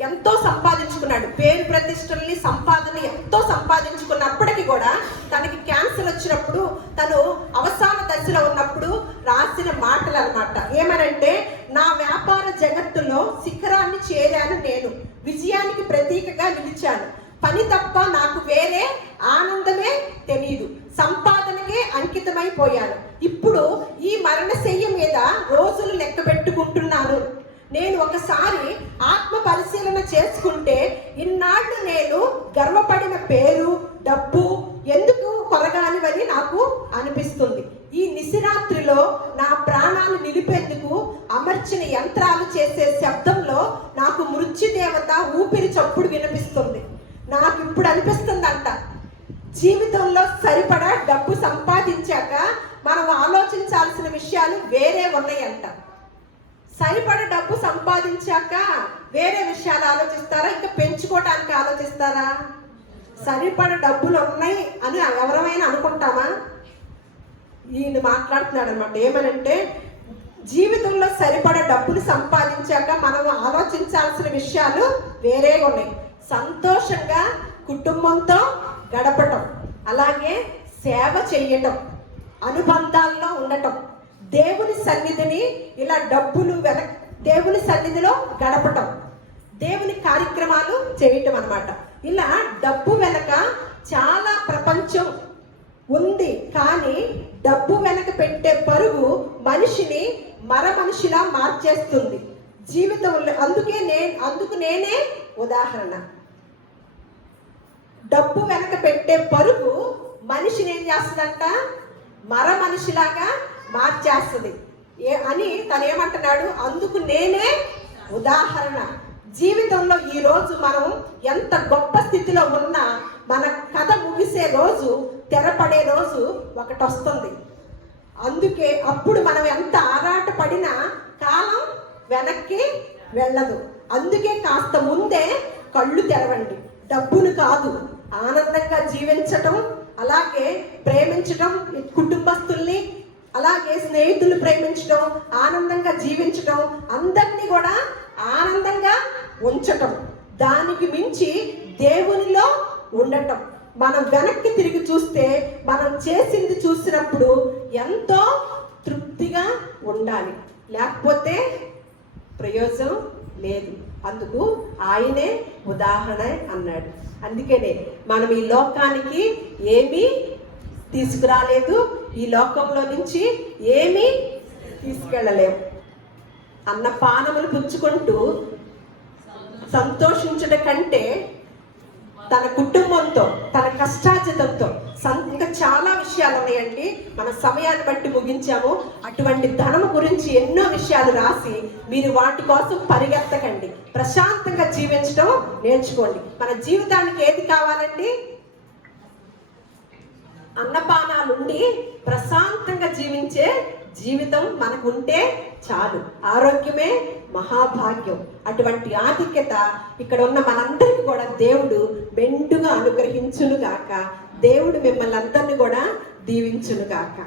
ఎంతో సంపాదించుకున్నాడు, పేరు ప్రతిష్టల్ని సంపాదన ఎంతో సంపాదించుకున్నప్పటికీ కూడా తనకి క్యాన్సర్ వచ్చినప్పుడు తను అవసాన దశలో ఉన్నప్పుడు రాసిన మాటలు అనమాట. ఏమనంటే, నా వ్యాపార జగత్తులో శిఖరాన్ని చేరాను, నేను విజయానికి ప్రతీకగా నిలిచాను, పని తప్ప నాకు వేరే ఆనందమే తెలియదు, సంపాదనకే అంకితమైపోయాను, ఇప్పుడు ఈ మరణశయ్య మీద రోజులు లెక్క పెట్టుకుంటున్నాను. నేను ఒకసారి ఆత్మ పరిశీలన చేసుకుంటే ఇన్నాళ్ళు నేను గర్వపడిన పేరు డబ్బు ఎందుకు కొరగానివని నాకు అనిపిస్తుంది. ఈ నిశిరాత్రిలో నా ప్రాణాలు నిలిపేందుకు అమర్చిన యంత్రాలు చేసే శబ్దంలో నాకు మృత్యుదేవత ఊపిరి చప్పుడు వినిపిస్తుంది. నాకు ఇప్పుడు అనిపిస్తుందంట, జీవితంలో సరిపడా డబ్బు సంపాదించాక మనం ఆలోచించాల్సిన విషయాలు వేరే ఉన్నాయంట. సరిపడ డబ్బు సంపాదించాక వేరే విషయాలు ఆలోచిస్తారా, ఇంకా పెంచుకోవడానికి ఆలోచిస్తారా? సరిపడ డబ్బులు ఉన్నాయి అని ఎవరైనా అనుకుంటామా? ఈయన మాట్లాడుతున్నాడు అనమాట. ఏమనంటే జీవితంలో సరిపడ డబ్బులు సంపాదించాక మనం ఆలోచించాల్సిన విషయాలు వేరే ఉన్నాయి. సంతోషంగా కుటుంబంతో గడపటం, అలాగే సేవ చేయటం, అనుబంధాల్లో ఉండటం, దేవుని సన్నిధిని ఇలా డబ్బులు దేవుని సన్నిధిలో గడపటం, దేవుని కార్యక్రమాలు చేయటం అన్నమాట. ఇలా డబ్బు వెనక చాలా ప్రపంచం ఉంది, కానీ డబ్బు వెనక పెట్టే పరుగు మనిషిని మర మనిషిలా మార్చేస్తుంది జీవితంలో. అందుకు నేనే ఉదాహరణ. డబ్బు వెనక పెట్టే పరుగు మనిషిని ఏం చేస్తుందంట, మర మనిషిలాగా మార్చేస్తుంది అని తను ఏమంటున్నాడు, అందుకు నేనే ఉదాహరణ. జీవితంలో ఈ రోజు మనం ఎంత గొప్ప స్థితిలో ఉన్నా మన కథ ముగిసే రోజు, తెరపడే రోజు ఒకటి వస్తుంది. అందుకే అప్పుడు మనం ఎంత ఆరాట పడినా కాలం వెనక్కి వెళ్ళదు. అందుకే కాస్త ముందే కళ్ళు తెరవండి. డబ్బును కాదు, ఆనందంగా జీవించటం, అలాగే ప్రేమించటం, కుటుంబస్తుల్ని అలాగే స్నేహితులు ప్రేమించటం, ఆనందంగా జీవించటం, అందరినీ కూడా ఆనందంగా ఉంచటం, దానికి మించి దేవునిలో ఉండటం. మనం వెనక్కి తిరిగి చూస్తే మనం చేసింది చూసినప్పుడు ఎంతో తృప్తిగా ఉండాలి, లేకపోతే ప్రయోజనం లేదు. అందుకు ఆయనే ఉదాహరణ అన్నాడు. అందుకనే మనం ఈ లోకానికి ఏమీ తీసుకురాలేదు, ఈ లోకంలో నుంచి ఏమీ తీసుకెళ్ళలేము. అన్నపానములు పుచ్చుకుంటూ సంతోషించడం కంటే తన కుటుంబంతో, తన కష్టార్జితంతో, ఇంకా చాలా విషయాలు ఉన్నాయండి. మన సమయాన్ని బట్టి ముగించాము. అటువంటి ధనము గురించి ఎన్నో విషయాలు రాసి మీరు వాటి కోసం పరిగెత్తకండి, ప్రశాంతంగా జీవించడం నేర్చుకోండి. మన జీవితానికి ఏది కావాలండి? అన్నపానాలుండి ప్రశాంతంగా జీవించే జీవితం మనకు ఉంటే చాలు. ఆరోగ్యమే మహాభాగ్యం. అటువంటి ఆధిక్యత ఇక్కడ ఉన్న మనందరికీ కూడా దేవుడు మెండుగా అనుగ్రహించును గాక. దేవుడు మిమ్మల్ని అందరినీ కూడా దీవించును గాక.